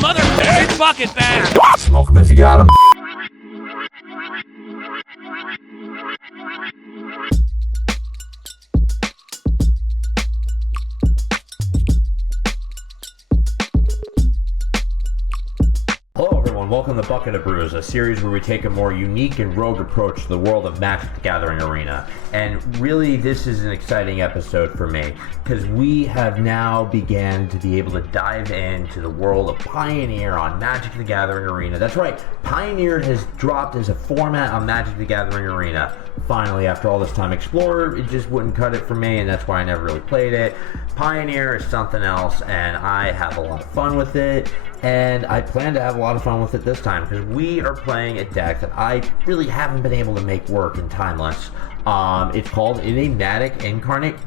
mother bucket bag! Smoke him if you got him. Hello everyone, welcome to Bucket of Brews, a series where we take a more unique and rogue approach to the world of Magic the Gathering Arena. And really, this is an exciting episode for me, because we have now began to be able to dive into the world of Pioneer on Magic the Gathering Arena. That's right, Pioneer has dropped as a format on Magic the Gathering Arena. Finally, after all this time, Explorer, it just wouldn't cut it for me, and that's why I never really played it. Pioneer is something else, and I have a lot of fun with it. And I plan to have a lot of fun with it this time because we are playing a deck that I really haven't been able to make work in Timeless. It's called Enigmatic Incarnation.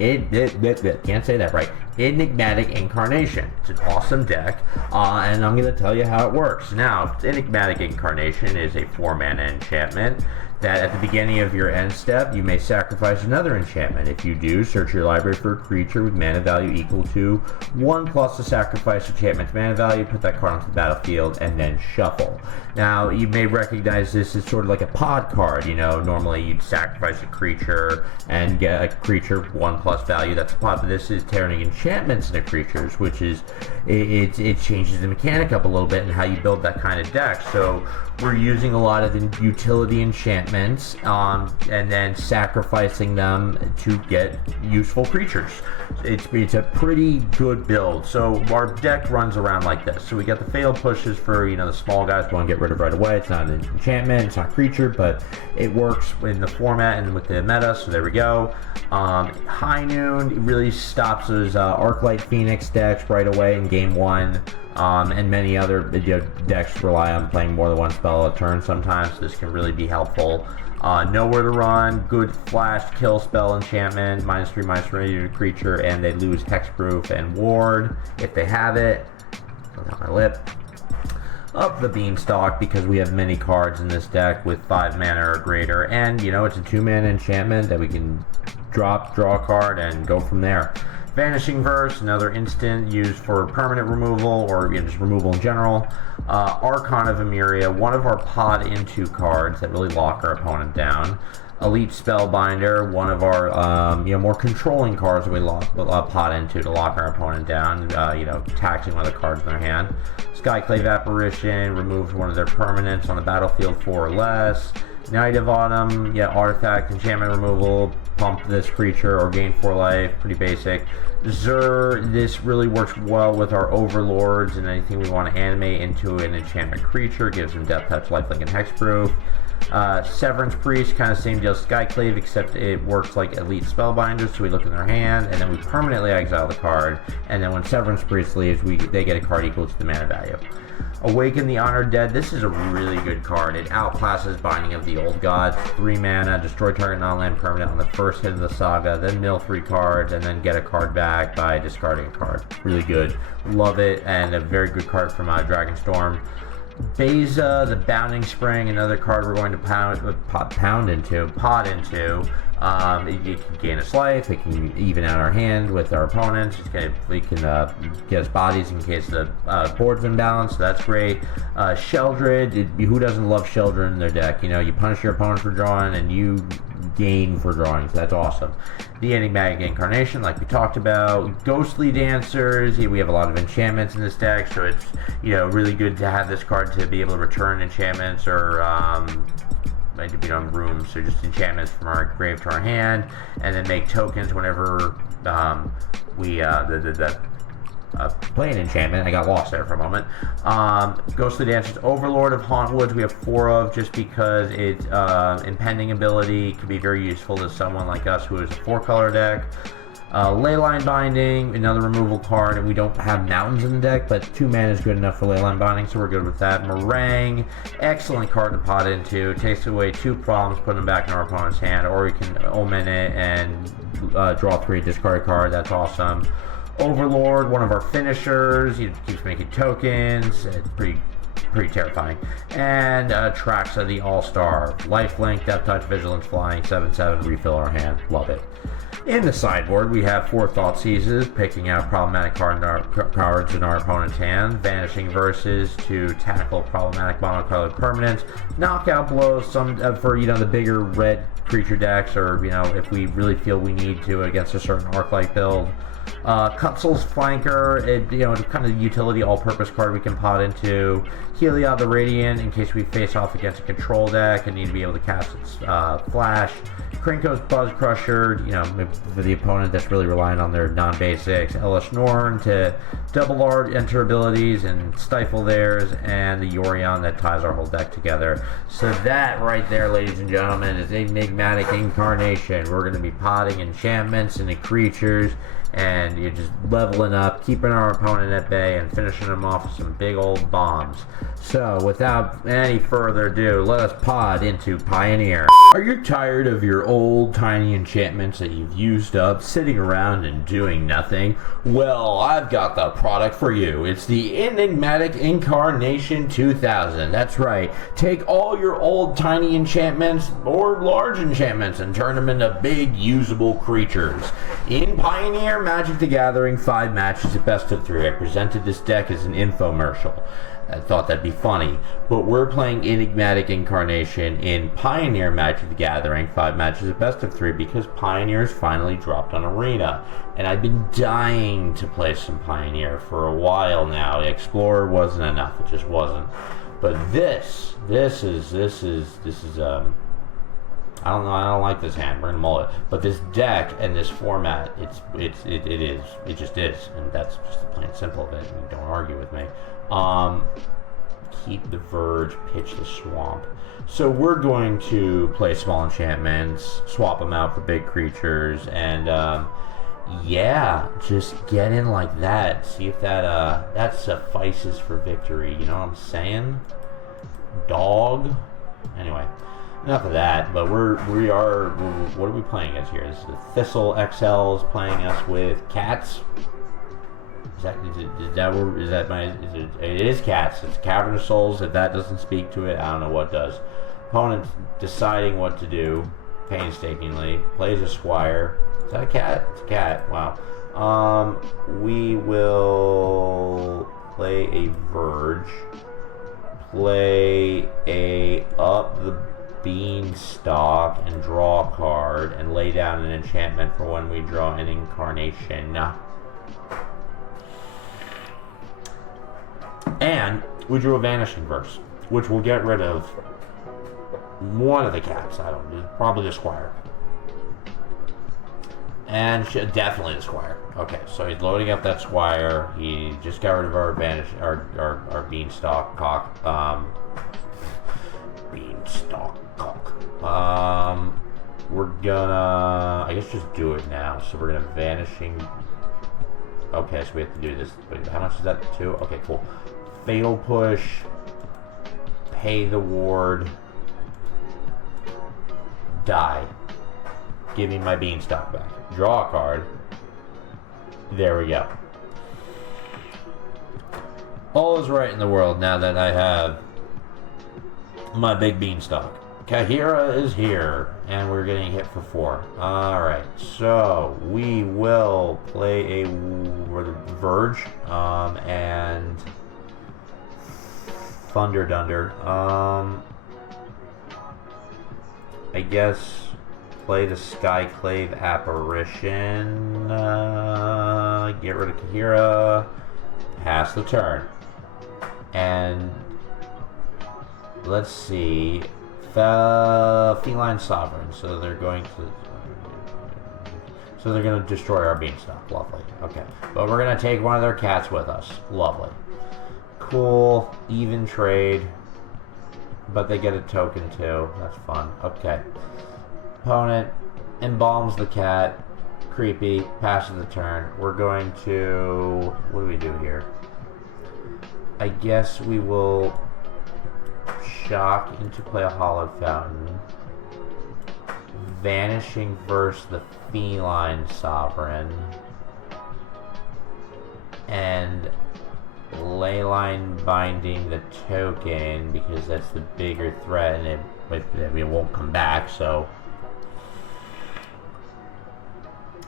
Can't say that right. Enigmatic Incarnation. It's an awesome deck, and I'm going to tell you how it works. Now, Enigmatic Incarnation is a 4-mana enchantment that at the beginning of your end step, you may sacrifice another enchantment. If you do, search your library for a creature with mana value equal to 1 plus the sacrifice enchantment's mana value, put that card onto the battlefield, and then shuffle. Now, you may recognize this as sort of like a pod card. You know, normally you'd sacrifice a creature and get a creature 1 plus value. That's a pod, but this is turning enchantments into creatures, which is, it changes the mechanic up a little bit and how you build that kind of deck. So we're using a lot of utility enchantments and then sacrificing them to get useful creatures. It's a pretty good build. So our deck runs around like this. So we got the fatal pushes for, you know, the small guys we want to get rid of right away. It's not an enchantment, it's not a creature, but it works in the format and with the meta, so there we go. High Noon really stops those Arclight Phoenix decks right away in game 1. And many other decks rely on playing more than one spell a turn sometimes. This can really be helpful. Nowhere to Run, good flash kill spell enchantment, -3/-3 to creature, and they lose hexproof and ward if they have it. Go down my lip. Up the beanstalk because we have many cards in this deck with 5 mana or greater, and you know, it's a 2-mana enchantment that we can drop, draw a card, and go from there. Vanishing Verse, another instant used for permanent removal or just removal in general. Archon of Emeria, one of our pod into cards that really lock our opponent down. Elite Spellbinder, one of our more controlling cards that we pod into to lock our opponent down, taxing one of the cards in their hand. Skyclave Apparition, removes one of their permanents on the battlefield 4 or less. Night of Autumn, artifact, enchantment removal, pump this creature or gain 4 life, pretty basic. Zur, this really works well with our overlords and anything we want to animate into an enchantment creature, gives them death touch, lifelink, and hexproof. Severance Priest, kind of same deal as Skyclave, except it works like Elite Spellbinders, so we look in their hand, and then we permanently exile the card, and then when Severance Priest leaves, they get a card equal to the mana value. Awaken the Honored Dead, this is a really good card. It outclasses Binding of the Old Gods. 3 mana, destroy target non-land permanent on the first hit of the saga, then mill 3 cards, and then get a card back by discarding a card. Really good. Love it, and a very good card from Dragonstorm. Beza, the Bounding Spring, another card we're going to pod into. It can gain us life, it can even out our hand with our opponents, we can get us bodies in case the board's imbalanced, so that's great. Sheldred, who doesn't love Sheldred in their deck? You know, you punish your opponent for drawing and you gain for drawing, so that's awesome. The Enigmatic Incarnation, like we talked about. Ghostly Dancers, we have a lot of enchantments in this deck, so it's really good to have this card to be able to return enchantments or rooms, so just enchantments from our grave to our hand, and then make tokens whenever we play an enchantment. I got lost there for a moment. Ghostly Dancers, Overlord of Hauntwoods, we have 4 of, just because its impending ability could be very useful to someone like us who is a 4-color deck. Leyline Binding, another removal card, and we don't have mountains in the deck, but 2 mana is good enough for Leyline Binding, so we're good with that. Meringue, excellent card to pot into, takes away 2 problems, putting them back in our opponent's hand, or we can omen it and draw 3, discard a card. That's awesome. Overlord, one of our finishers, he keeps making tokens, it's pretty terrifying. And Traxa, the All-Star, lifelink, death touch, vigilance, flying, 7/7, refill our hand. Love it. In the sideboard, we have 4 Thought Seizes, picking out problematic cards in our opponent's hand, Vanishing Verses to tackle problematic monocolored permanents, Knockout Blows some for the bigger red creature decks, or if we really feel we need to against a certain Arclight build. Cutsel's Flanker, kind of utility all-purpose card we can pot into. Heliod the Radiant, in case we face off against a control deck and need to be able to cast its flash. Krinko's Buzz Crusher, for the opponent that's really relying on their non-basics. Elish Norn to double our enter abilities and stifle theirs, and the Yorion that ties our whole deck together. So that right there, ladies and gentlemen, is Enigmatic Incarnation. We're going to be potting enchantments into creatures, and you're just leveling up, keeping our opponent at bay, and finishing them off with some big old bombs. So, without any further ado, let us pod into Pioneer. Are you tired of your old tiny enchantments that you've used up, sitting around and doing nothing? Well, I've got the product for you. It's the Enigmatic Incarnation 2000. That's right. Take all your old tiny enchantments, or large enchantments, and turn them into big, usable creatures. In Pioneer Magic the Gathering 5 matches at best of 3, I presented this deck as an infomercial. I thought that'd be funny, but we're playing Enigmatic Incarnation in Pioneer Magic the Gathering 5 matches at best of 3 because Pioneer's finally dropped on Arena, and I've been dying to play some Pioneer for a while now. Explorer wasn't enough; it just wasn't. But this is I don't know. I don't like this hand. We're gonna mull it. But this deck and this format, it just is, and that's just the plain simple of it. Don't argue with me. Keep the Verge, pitch the Swamp. So we're going to play small enchantments, swap them out for big creatures, and yeah, just get in like that. See if that suffices for victory. You know what I'm saying? Dog. Anyway. Enough of that, but what are we playing as here? This is the Thistle XLs playing us with cats. It is cats. It's Cavern of Souls. If that doesn't speak to it, I don't know what does. Opponent deciding what to do painstakingly. Plays a Squire. Is that a cat? It's a cat. Wow. We will play a Verge. Play a Up the Beanstalk and draw a card and lay down an enchantment for when we draw an incarnation. And we drew a Vanishing Verse, which will get rid of one of the cats. Probably the Squire. And definitely the Squire. Okay, so he's loading up that Squire. He just got rid of our our Beanstalk cock. Beanstalk cock. We're gonna, I guess, just do it now. So we're gonna Vanishing. Okay, so we have to do this. But how much is that? 2? Okay, cool. Fatal Push. Pay the Ward. Die. Give me my Beanstalk back. Draw a card. There we go. All is right in the world now that I have my big Beanstalk. Kahira is here, and we're getting hit for 4. Alright, so we will play a Verge, and Thunder Dunder. I guess play the Skyclave Apparition, get rid of Kahira, pass the turn, and let's see, Feline Sovereign. So they're going to destroy our Beanstalk. Lovely. Okay, but we're gonna take one of their cats with us. Lovely. Cool. Even trade, but they get a token too. That's fun. Okay. Opponent embalms the cat. Creepy. Passes the turn. We're going to, what do we do here? I guess we will shock into play a Hollow Fountain. Vanishing Verse the Feline Sovereign. And Leyline Binding the token, because that's the bigger threat and it won't come back, so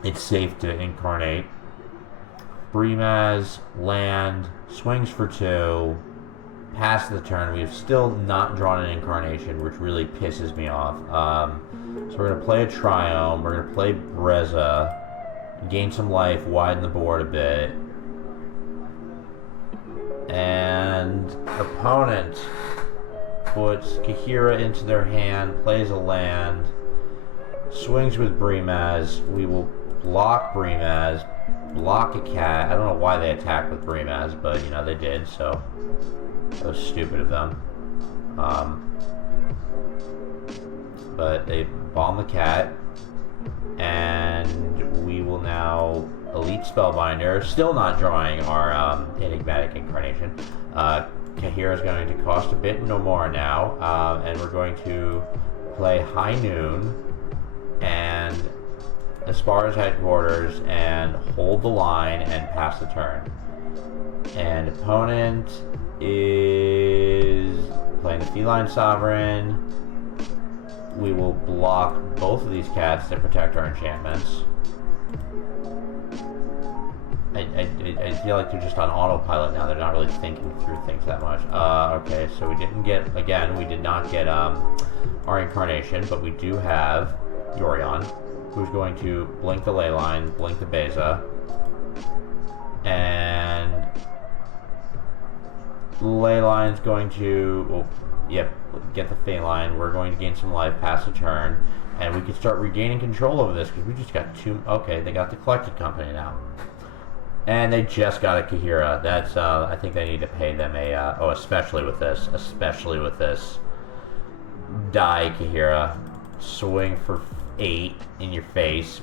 it's safe to incarnate. Brews, land, swings for 2, pass the turn. We have still not drawn an incarnation, which really pisses me off. So we're going to play a Triome, we're going to play Breza, gain some life, widen the board a bit. And opponent puts Kahira into their hand, plays a land, swings with Brews. We will block Brews, block a cat. I don't know why they attacked with Brews, but you know they did, so that was stupid of them. But they bomb the cat, and we will now Elite Spellbinder, still not drawing our Enigmatic Incarnation. Kahira is going to cost a bit no more now, and we're going to play High Noon and Aspar's Headquarters and hold the line and pass the turn. And opponent is playing the Feline Sovereign. We will block both of these cats to protect our enchantments. I feel like they're just on autopilot now. They're not really thinking through things that much. Okay, so we didn't get, again, we did not get our incarnation, but we do have Yorion, who's going to blink the Leyline, blink the Beza, and Leyline's going to, well, yep, get the Feline. We're going to gain some life, pass a turn, and we can start regaining control over this because we just got two. Okay, they got the Collected Company now. And they just got a Kahira. That's, I think they need to pay them a, oh, especially with this. Die, Kahira. Swing for 8 in your face.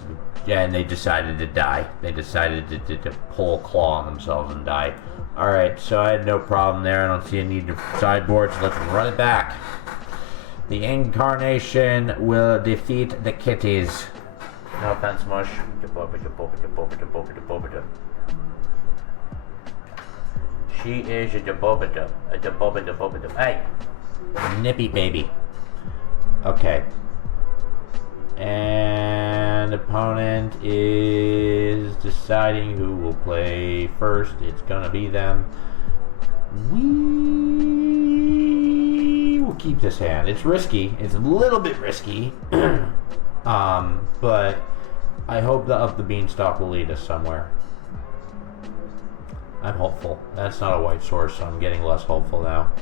And they decided to die. They decided to pull a claw on themselves and die. Alright, so I had no problem there. I don't see a need to sideboard, so let's run it back. The Incarnation will defeat the kitties. No offense, Mush. She is a jabobada. Hey! Nippy baby. Okay. And opponent is deciding who will play first. It's gonna be them. We will keep this hand. It's risky. It's a little bit risky. But I hope the Up the Beanstalk will lead us somewhere. I'm hopeful. That's not a white source, so I'm getting less hopeful now.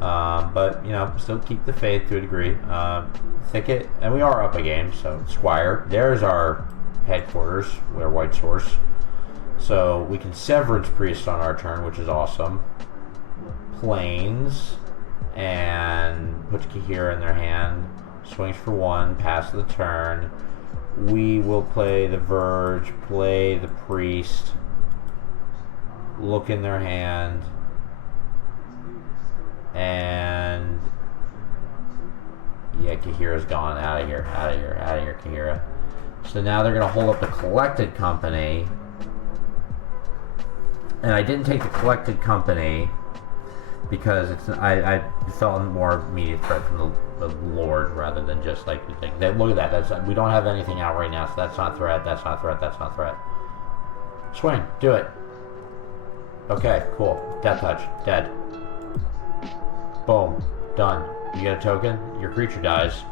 But, you know, still keep the faith to a degree. Thicket, and we are up a game, so Squire. There's our headquarters, we're white source. So we can Severance Priest on our turn, which is awesome. Plains, and puts Kahira in their hand. Swings for 1, pass the turn. We will play the Verge, play the Priest. Look in their hand, and yeah, Kahira's gone. Out of here, Kahira. So now they're gonna hold up the Collected Company, and I didn't take the Collected Company because it's I felt more immediate threat from the Lord rather than just like the thing. Look at that. That's, we don't have anything out right now, so that's not threat. That's not threat. That's not threat. Swing. Do it. Okay, cool. Death Touch. Dead. Boom. Done. You get a token. Your creature dies.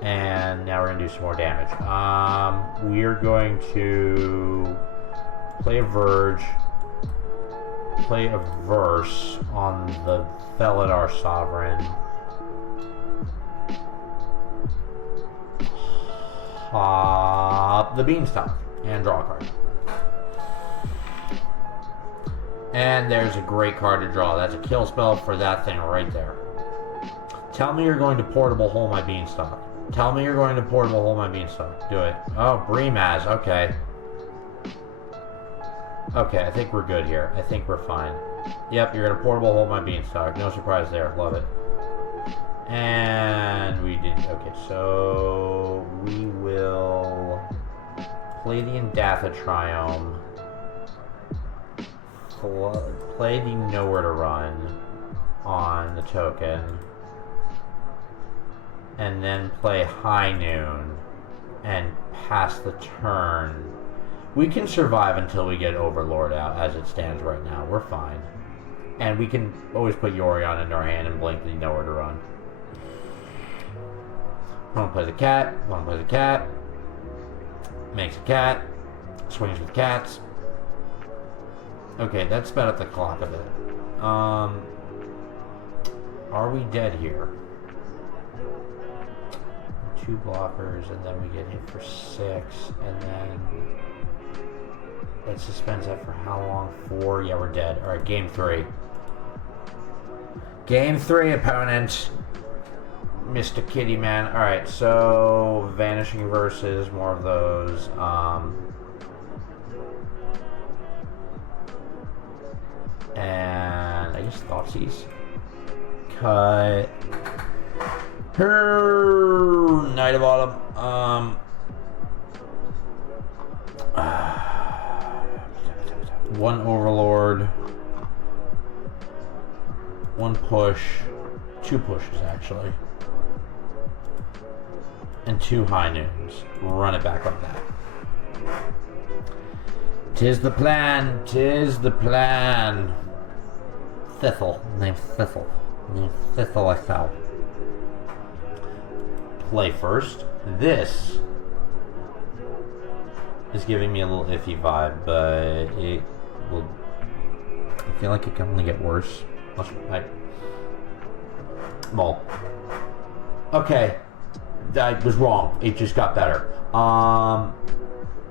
And now we're going to do some more damage. We're going to play a Verge. Play a Verse on the Felidar Sovereign. Hop the Beanstalk. And draw a card. And there's a great card to draw. That's a kill spell for that thing right there. Tell me you're going to Portable Hole my Beanstalk. Tell me you're going to Portable Hole my Beanstalk. Do it. Oh, Brews. Okay. Okay, I think we're good here. I think we're fine. Yep, you're going to Portable Hole my Beanstalk. No surprise there. Love it. And we didn't. Okay, so we will play the Indatha Triome. Play the Nowhere to Run on the token, and then play High Noon and pass the turn. We can survive until we get Overlord out as it stands right now. We're fine. And we can always put Yorion in our hand and blink that you know where to run. One plays a cat. One plays a cat. Makes a cat. Swings with cats. Okay, that's sped up the clock a bit. Are we dead here? 2 blockers, and then we get hit for 6, and then it suspends that for how long? 4? Yeah, we're dead. Alright, game 3. Game 3, opponent. Mr. Kitty Man. Alright, so Vanishing Verses, more of those. And I guess Thoughtseize. Cut. Her Night of Autumn. One Overlord. 1 push. 2 pushes actually. And 2 high noons. Run it back like that. Tis the plan. Tis the plan. Thistle. Name's Thistle. Name's Thistle XL. Play first. This is giving me a little iffy vibe, but it will. I feel like it can only get worse. Well, okay, that was wrong. It just got better.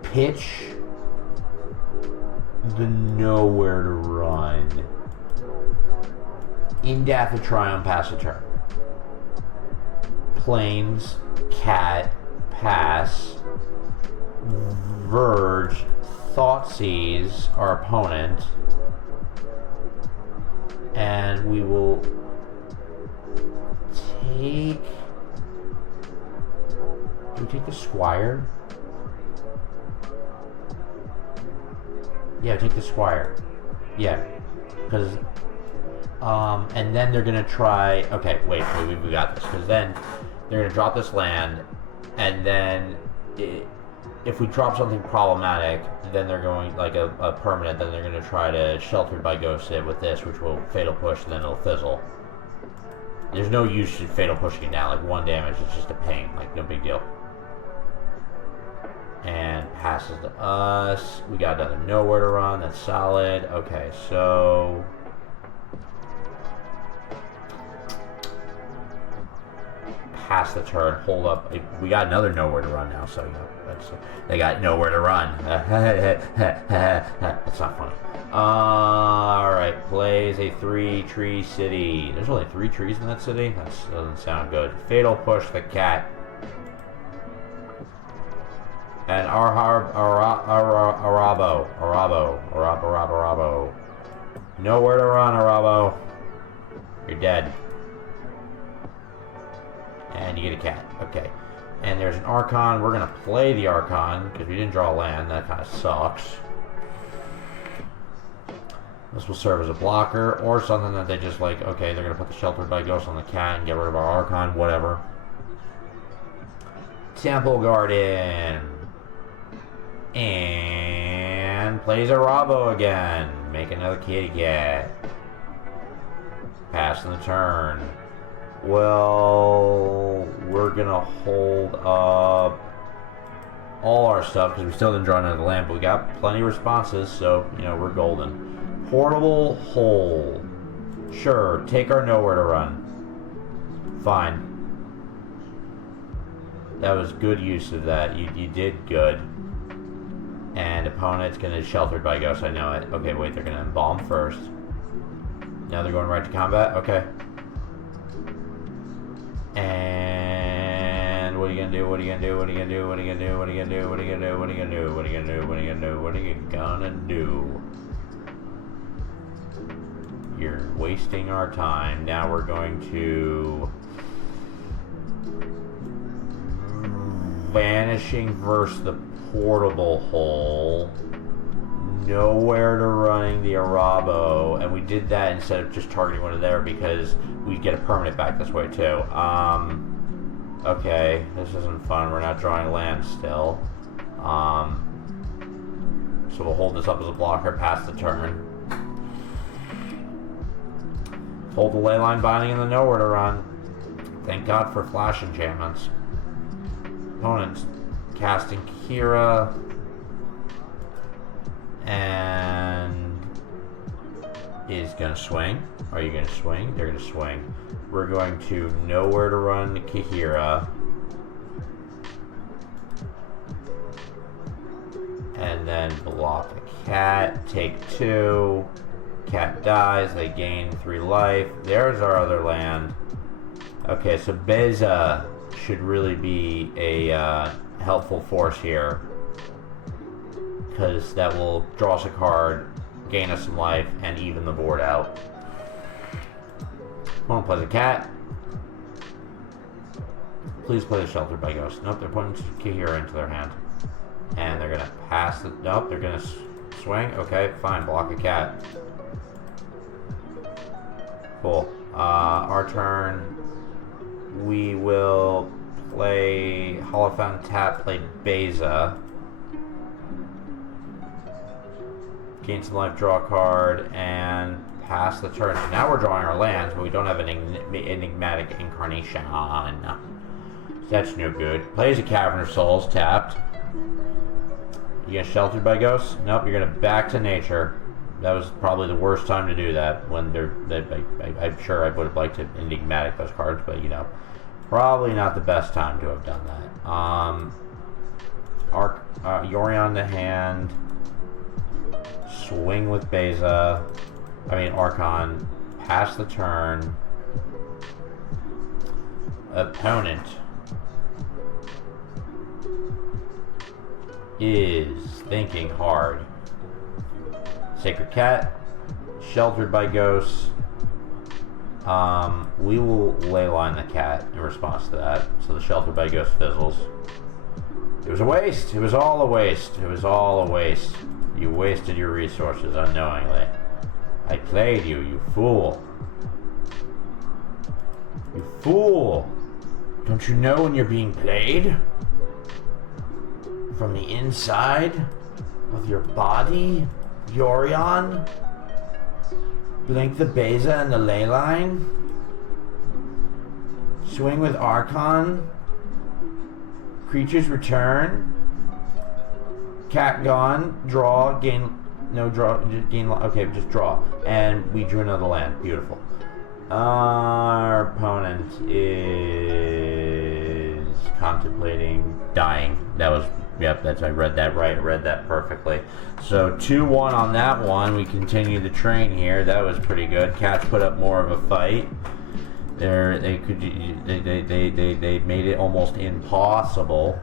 Pitch the nowhere to run. Indath a Triumph, pass a turn. Plains, cat, pass. Verge, Thoughtseize our opponent, and we will take. Do we take the Squire? Yeah, take the Squire. Yeah, because and then they're gonna try. Okay, wait, we got this. Because then they're gonna drop this land, and then if we drop something problematic, then they're going like a permanent. Then they're gonna try to Sheltered by Ghost it with this, which will Fatal Push, and then it'll fizzle. There's no use in Fatal Pushing it now. Like 1 damage, it's just a pain. Like no big deal. And passes to us. We got another nowhere to run. That's solid. Okay, so pass the turn. Hold up. We got another nowhere to run now. So you know, they got nowhere to run. That's not funny. All right. Plays a 3-tree city. There's only 3 trees in that city. That doesn't sound good. Fatal Push the cat. And Arabo. Nowhere to run, Arabo. You're dead. And you get a cat. Okay. And there's an Archon. We're going to play the Archon because we didn't draw land. That kind of sucks. This will serve as a blocker or something that they just like, okay, they're going to put the Sheltered by Ghost on the cat and get rid of our Archon, whatever. Temple Garden. And plays a Rabo again. Make another kitty cat. Passing the turn. Well, we're gonna hold up all our stuff because we still didn't draw another land, but we got plenty of responses, so you know we're golden. Portable hole. Sure, take our nowhere to run. Fine. That was good use of that. You did good. And opponent's gonna Sheltered by Ghost. I know it. Okay, wait. They're gonna embalm first. Now they're going right to combat. Okay. And what are you gonna do? What are you gonna do? What are you gonna do? What are you gonna do? What are you gonna do? What are you gonna do? What are you gonna do? What are you gonna do? What are you gonna do? What are you gonna do? You're wasting our time. Now we're going to Vanishing versus the Portable Hole. Nowhere to running the Arabo, and we did that instead of just targeting one of there because we'd get a permanent back this way too. Okay, this isn't fun. We're not drawing land still. So we'll hold this up as a blocker past the turn. Hold the Leyline Binding in the nowhere to run. Thank God for flash enchantments. Opponent's casting Kira. And is gonna swing. Are you gonna swing? They're gonna swing. We're going to nowhere to run Kahira. And then block the cat. Take 2. Cat dies. They gain 3 life. There's our other land. Okay, so Beza should really be a helpful force here. Because that will draw us a card, gain us some life, and even the board out. Opponent plays a cat. Please play the Sheltered by Ghost. Nope, they're putting Kahira into their hand. And they're gonna pass the... Nope, they're gonna swing. Okay, fine, block a cat. Cool. Our turn. We will play Holophant Tap, play Beza. Gain some life, draw a card, and pass the turn. So now we're drawing our lands, but we don't have an Enigmatic Incarnation. So that's no good. Plays a Cavern of Souls, tapped. You get Sheltered by Ghosts? Nope, you're gonna back to nature. That was probably the worst time to do that. When I'm sure I would have liked to Enigmatic those cards, but you know, probably not the best time to have done that. Yorion to hand. Swing with Beza. Archon. Pass the turn. Opponent is thinking hard. Sacred Cat. Sheltered by Ghosts. We will Leyline the cat in response to that. So the Sheltered by Ghosts fizzles. It was a waste. It was all a waste. It was all a waste. You wasted your resources unknowingly. I played you, you fool. You fool! Don't you know when you're being played? From the inside of your body? Yorion? Blink the Beza and the Leyline? Swing with Archon? Creatures return? Cat gone, draw, gain, no draw, gain, okay, just draw. And we drew another land, beautiful. Our opponent is contemplating dying. That was, yep, I read that right, I read that perfectly. So 2-1 on that one, we continue the train here, that was pretty good. Cats put up more of a fight. They made it almost impossible.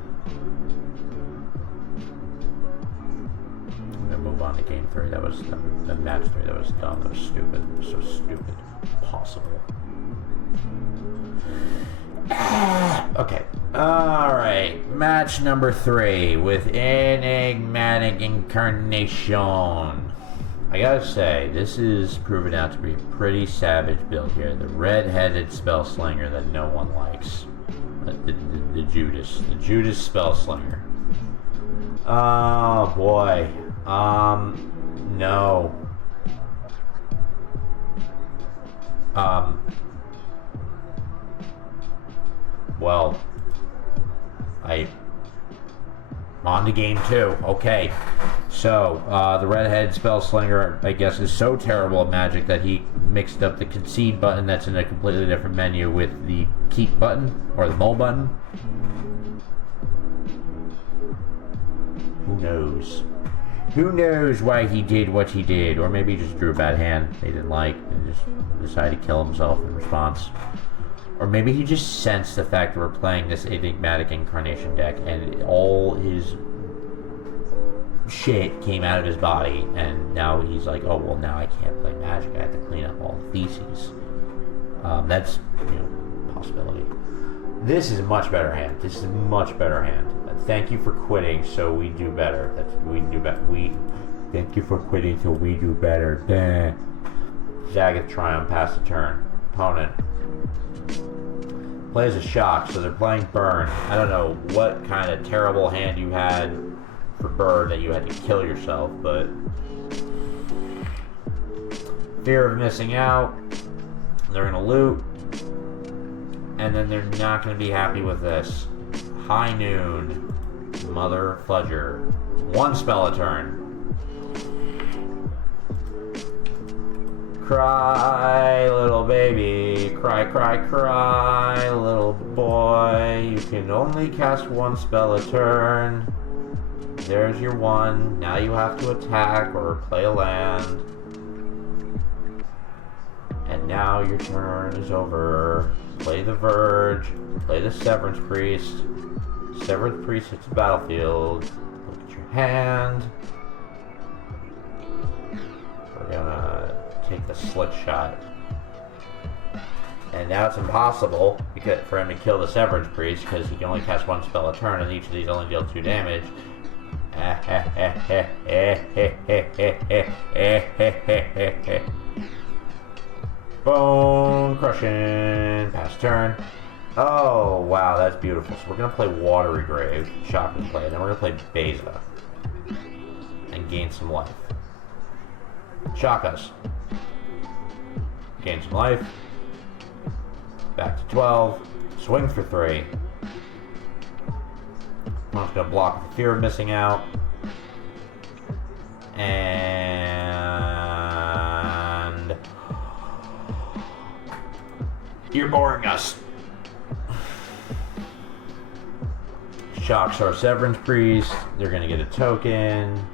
Move on to game 3. That was the match 3. That was dumb. That was stupid. So stupid. Possible. Okay. Alright. Match number 3 with Enigmatic Incarnation. I gotta say, this is proven out to be a pretty savage build here. The red-headed spell slinger that no one likes. The Judas. The Judas spell slinger. Oh boy. No. Well, I'm on to game 2. Okay. So, the redhead spell slinger, I guess, is so terrible at Magic that he mixed up the concede button that's in a completely different menu with the keep button, or the mull button. Who knows? Who knows why he did what he did? Or maybe he just drew a bad hand they didn't like and just decided to kill himself in response. Or maybe he just sensed the fact that we're playing this Enigmatic Incarnation deck and all his shit came out of his body and now he's like, oh, well, now I can't play Magic. I have to clean up all the feces. That's, a possibility. This is a much better hand. This is a much better hand. Thank you for quitting, so we do better. We do better. Thank you for quitting, so we do better. Zagoth Triumph, pass the turn. Opponent Plays a shock, so they're playing burn. I don't know what kind of terrible hand you had for burn that you had to kill yourself, but fear of missing out. They're gonna loot, and then they're not gonna be happy with this. High Noon, Mother Fudger. 1 spell a turn. Cry, little baby, cry, cry, cry, little boy. You can only cast 1 spell a turn. There's your 1. Now you have to attack or play a land. And now your turn is over. Play the Verge, play the Severance Priest. Severance Priest hits the battlefield. Look at your hand. We're gonna take the Slick Shot. And now it's impossible for him to kill the Severance Priest because he can only cast 1 spell a turn and each of these only deal 2 damage. Bone Crushing. Pass turn. Oh, wow, that's beautiful. So we're going to play Watery Grave. Shock and play. And then we're going to play Beza. And gain some life. Shock us. Gain some life. Back to 12. Swing for 3. I'm just going to block the fear of missing out. And you're boring us. Shocks our Severance Priest. They're going to get a token.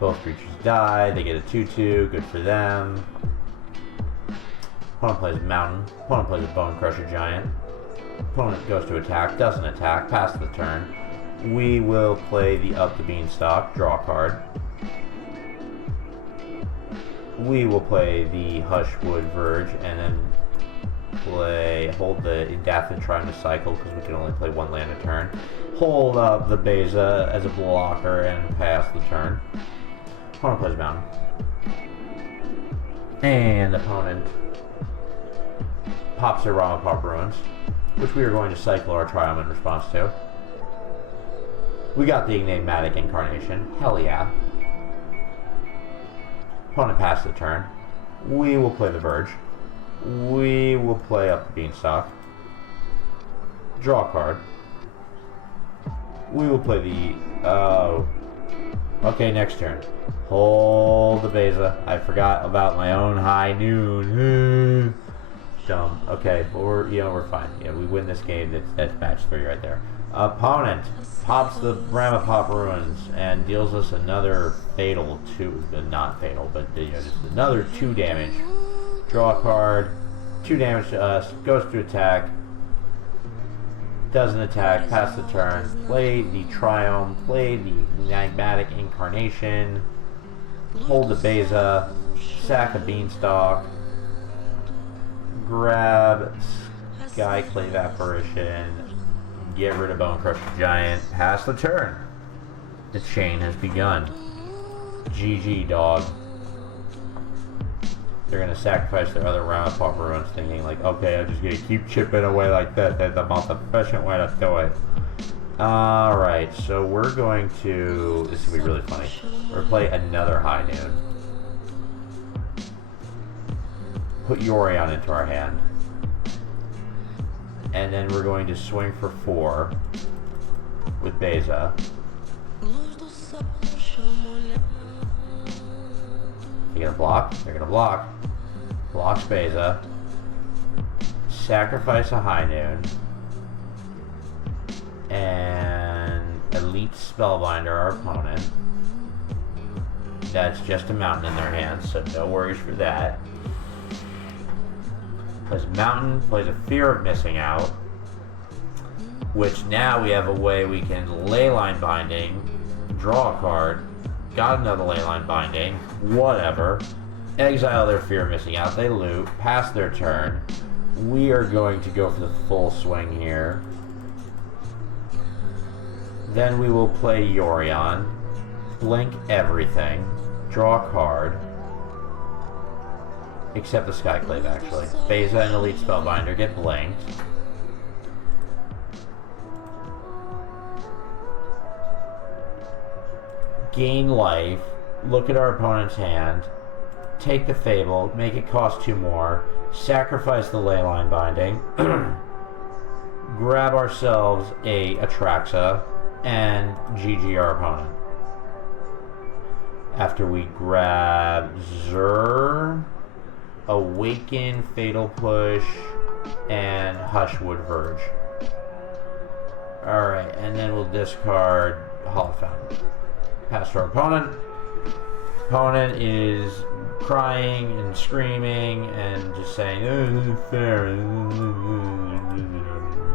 Both creatures die. They get a 2/2. Good for them. Opponent plays Mountain. Opponent plays a Bone Crusher Giant. Opponent goes to attack. Doesn't attack. Pass the turn. We will play the Up the Beanstalk. Draw a card. We will play the Hushwood Verge and then hold the Indefinite Trying to Cycle because we can only play 1 land a turn. Hold up the Beza as a blocker and pass the turn. Opponent plays Mountain. And opponent pops their Ramapop Ruins, which we are going to cycle our Triumph in response to. We got the Enigmatic Incarnation. Hell yeah. Opponent passed the turn. We will play the Verge. We will play Up the Beanstalk. Draw a card. We will play the... okay, next turn. Hold the Beza. I forgot about my own High Noon. Dumb. Okay, but we're fine. Yeah, we win this game. That's match 3 right there. Opponent pops the Ramapop Ruins and deals us another fatal 2. Not fatal, but just another 2 damage. Draw a card. 2 damage to us. Goes to attack. Doesn't attack. Pass the turn. Play the Triumph. Play the Enigmatic Incarnation. Hold the Beza. Sack a Beanstalk. Grab Skyclave Apparition. Get rid of Bone Crusher Giant. Pass the turn. The chain has begun. GG, dog. They're going to sacrifice their other Ramapop Ruins thinking like, okay, I'm just going to keep chipping away like that. That's the most efficient way to do it. Alright, so we're going to... This is going to be really funny. We're going to play another High Noon. Put Yorion into our hand. And then we're going to swing for 4 with Beza. You gonna block? They're gonna block. Blocks Beza. Sacrifice a High Noon. And Elite Spellbinder our opponent. That's just a Mountain in their hands, so no worries for that. Plays Mountain, plays a Fear of Missing Out, which now we have a way we can Leyline Binding, draw a card, got another Leyline Binding, whatever, exile their Fear of Missing Out, they loot, pass their turn. We are going to go for the full swing here. Then we will play Yorion, blink everything, draw a card, except the Skyclave, actually. Beza and Elite Spellbinder get blinked. gain life, look at our opponent's hand, take the Fable, make it cost 2 more, sacrifice the Leyline Binding, grab ourselves a Atraxa, and GG our opponent. After we grab Zur, Awaken, Fatal Push, and Hushwood Verge. Alright, and then we'll discard Hall Fountain. Pass to our opponent. Opponent is crying and screaming and just saying, "Oh, this isn't fair.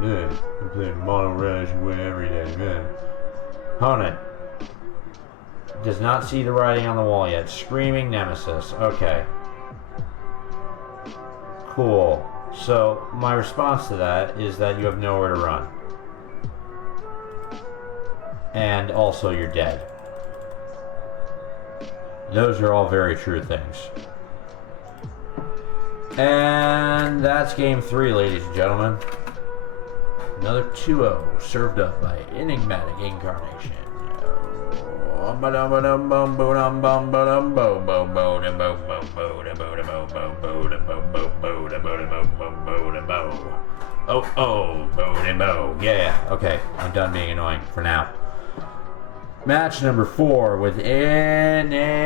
I'm playing mono red, I should win every day." Opponent does not see the writing on the wall yet. Screaming Nemesis. Okay. Cool. So, my response to that is that you have nowhere to run. And also, you're dead. Those are all very true things. And that's game 3, ladies and gentlemen. Another 2-0 served up by Enigmatic Incarnation. Yeah, okay, I'm done being annoying for now. Match number 4 with Enigmatic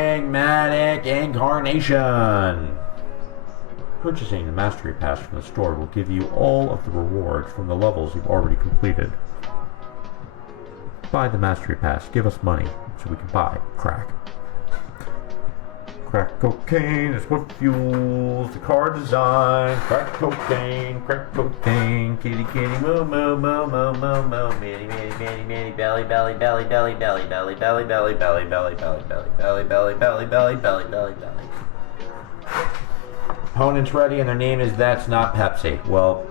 Incarnation. Purchasing the Mastery Pass from the store will give you all of the rewards from the levels you've already completed. Buy the Mastery Pass, give us money, so we can buy crack. Crack cocaine is what fuels the car design. Crack cocaine, kitty kitty, moo moo moo moo moo moo, mitty mitty mitty mitty, belly belly belly belly belly belly belly belly belly belly belly belly belly belly belly belly belly belly belly. Opponent's ready, and their name is That's Not Pepsi. Well,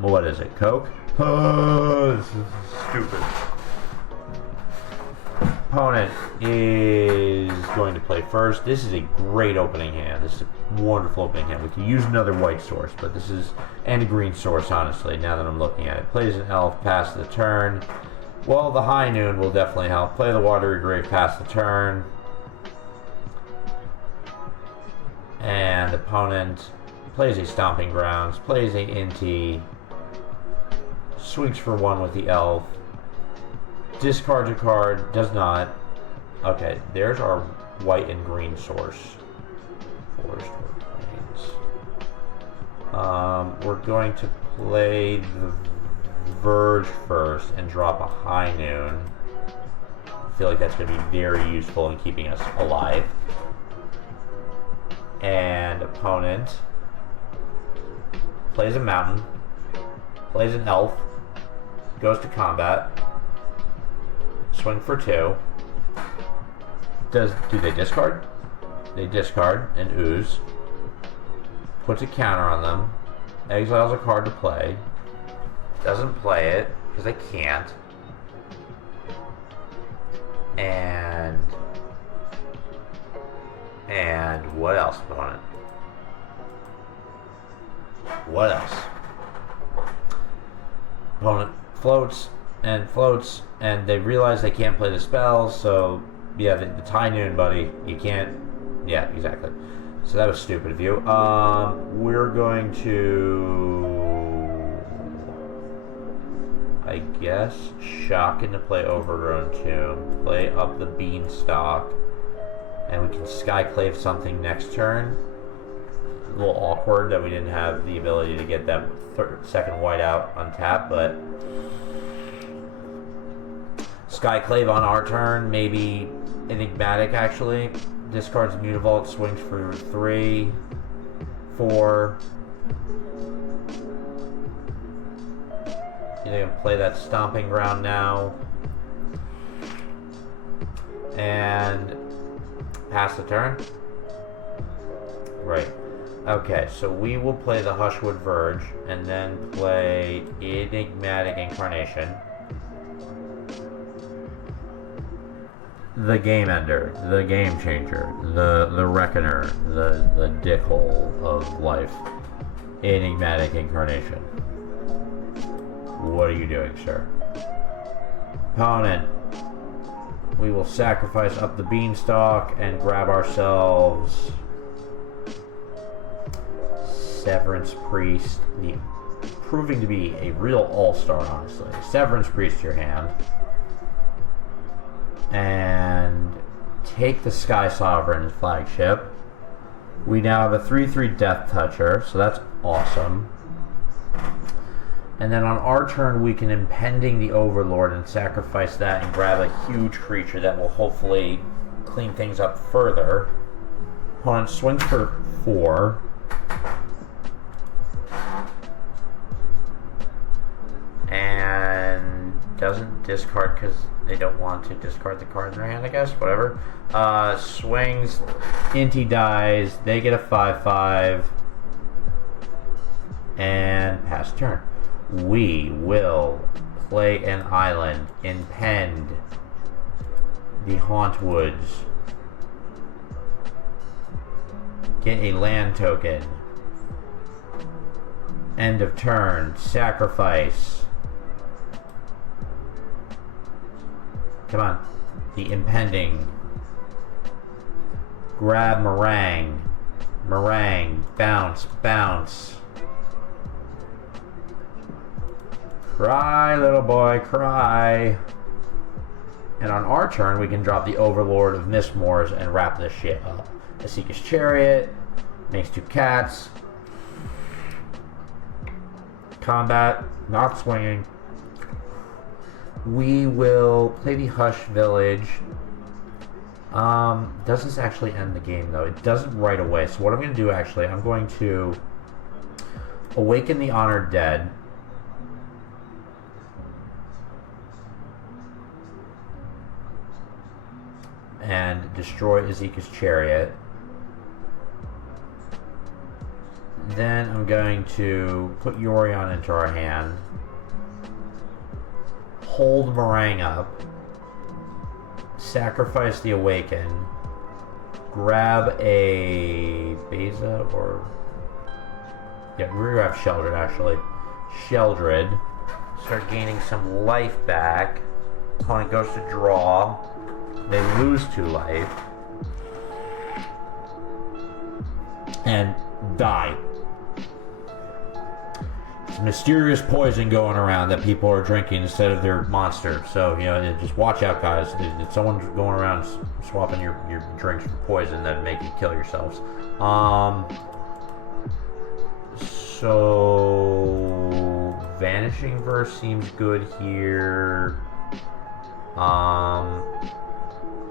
what is it? Coke? Oh, this is stupid. Opponent is going to play first. This is a great opening hand. This is a wonderful opening hand. We can use another white source, but this is, and a green source, honestly, now that I'm looking at it. Plays an elf, pass the turn. Well, the High Noon will definitely help. Play the Watery Grave, pass the turn. And opponent plays a Stomping Grounds, plays a Inti, swings for 1 with the elf, discards a card, does not. Okay, there's our white and green source. Forest or Plains. We're going to play the Verge first and drop a High Noon. I feel like that's going to be very useful in keeping us alive. And opponent plays a mountain, plays an elf, goes to combat, swing for 2. Do they discard? They discard and ooze, puts a counter on them, exiles a card to play, doesn't play it because they can't, and what else, opponent? What else? Opponent floats, and they realize they can't play the spells, so, yeah, the High Noon, buddy, you can't, yeah, exactly. So that was stupid of you. We're going to, I guess, shock into play Overgrown Tomb, play up the Beanstalk, and we can Skyclave something next turn. A little awkward that we didn't have the ability to get that second white out untapped, but Skyclave on our turn, maybe Enigmatic actually. Discards Mutavault, swings for 3, 4. You're gonna play that Stomping Ground now. And pass the turn. Right. Okay, so we will play the Hushwood Verge and then play Enigmatic Incarnation. The Game Ender, the Game Changer, the Reckoner, the dickhole of life. Enigmatic Incarnation. What are you doing, sir? Opponent We will sacrifice up the beanstalk and grab ourselves Severance Priest, proving to be a real all-star, honestly. Severance Priest to your hand. And take the Sky Sovereign flagship. We now have a 3/3 Death Toucher, so that's awesome. And then on our turn, we can Impending the Overlord and sacrifice that and grab a huge creature that will hopefully clean things up further. Opponent swings for 4. And doesn't discard because they don't want to discard the card in their hand, I guess. Whatever. Swings. Inti dies. They get a 5/5. And pass turn. We will play an island. Impend the Hauntwoods. Get a land token. End of turn. Sacrifice. Come on. The Impending. Grab Meringue. Meringue. Bounce. Bounce. Cry, little boy, cry. And on our turn, we can drop the Overlord of Mistmoors and wrap this shit up. Asika's Chariot. Makes 2 cats. Combat. Not swinging. We will play the Hush Village. Does this actually end the game, though? It doesn't right away. So what I'm going to do, actually, I'm going to Awaken the Honored Dead. And destroy Azeka's Chariot. Then I'm going to put Yorion into our hand. Hold Meringue up. Sacrifice the Awaken. Grab a Beza or... yeah, we're going to have Sheldred, actually. Sheldred. Start gaining some life back. Opponent goes to draw. They lose 2 life. And die. It's mysterious poison going around that people are drinking instead of their monster. So, you know, just watch out, guys. If someone's going around swapping your drinks for poison, that'd make you kill yourselves. So... Vanishing Verse seems good here.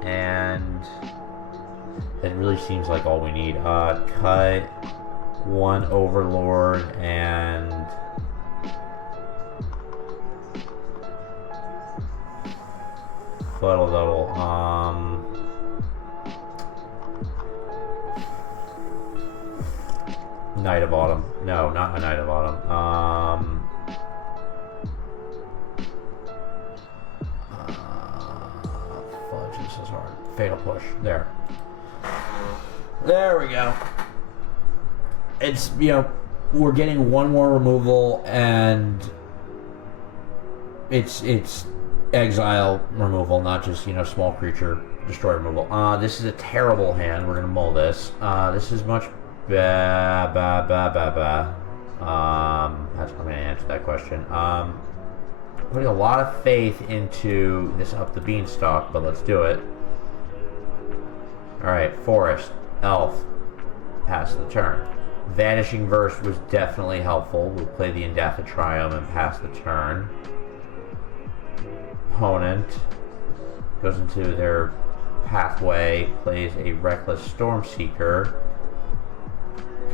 And that really seems like all we need. Cut 1 Overlord and Fuddle Duddle. Knight of Autumn. No, not a Knight of Autumn. This is hard. Fatal Push. There. There we go. It's, you know, we're getting 1 more removal, and it's exile removal, not just, you know, small creature destroy removal. This is a terrible hand. We're gonna mull this. This is much I'm gonna answer that question. Putting a lot of faith into this up the beanstalk, but let's do it. Alright, Forest, Elf, pass the turn. Vanishing Verse was definitely helpful. We'll play the Indefinite Triumph and pass the turn. Opponent goes into their pathway, plays a Reckless Stormseeker,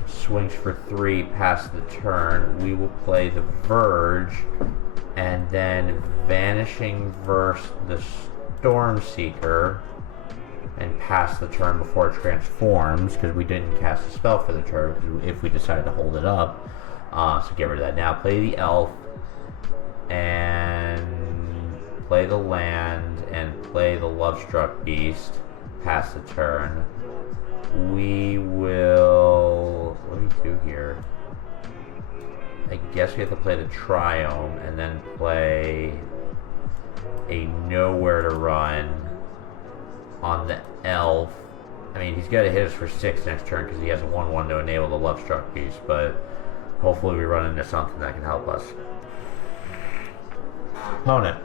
swings for 3, pass the turn. We will play the Verge, and then Vanishing Verse the Stormseeker, and pass the turn before it transforms, because we didn't cast a spell for the turn, if we decided to hold it up. So get rid of that now. Play the Elf, and play the land, and play the Lovestruck Beast, pass the turn. We will... what do we do here? I guess we have to play the Triome, and then play a Nowhere to Run, on the elf. I mean, he's got to hit us for 6 next turn because he has a 1/1 to enable the Love Struck piece, but hopefully we run into something that can help us. Opponent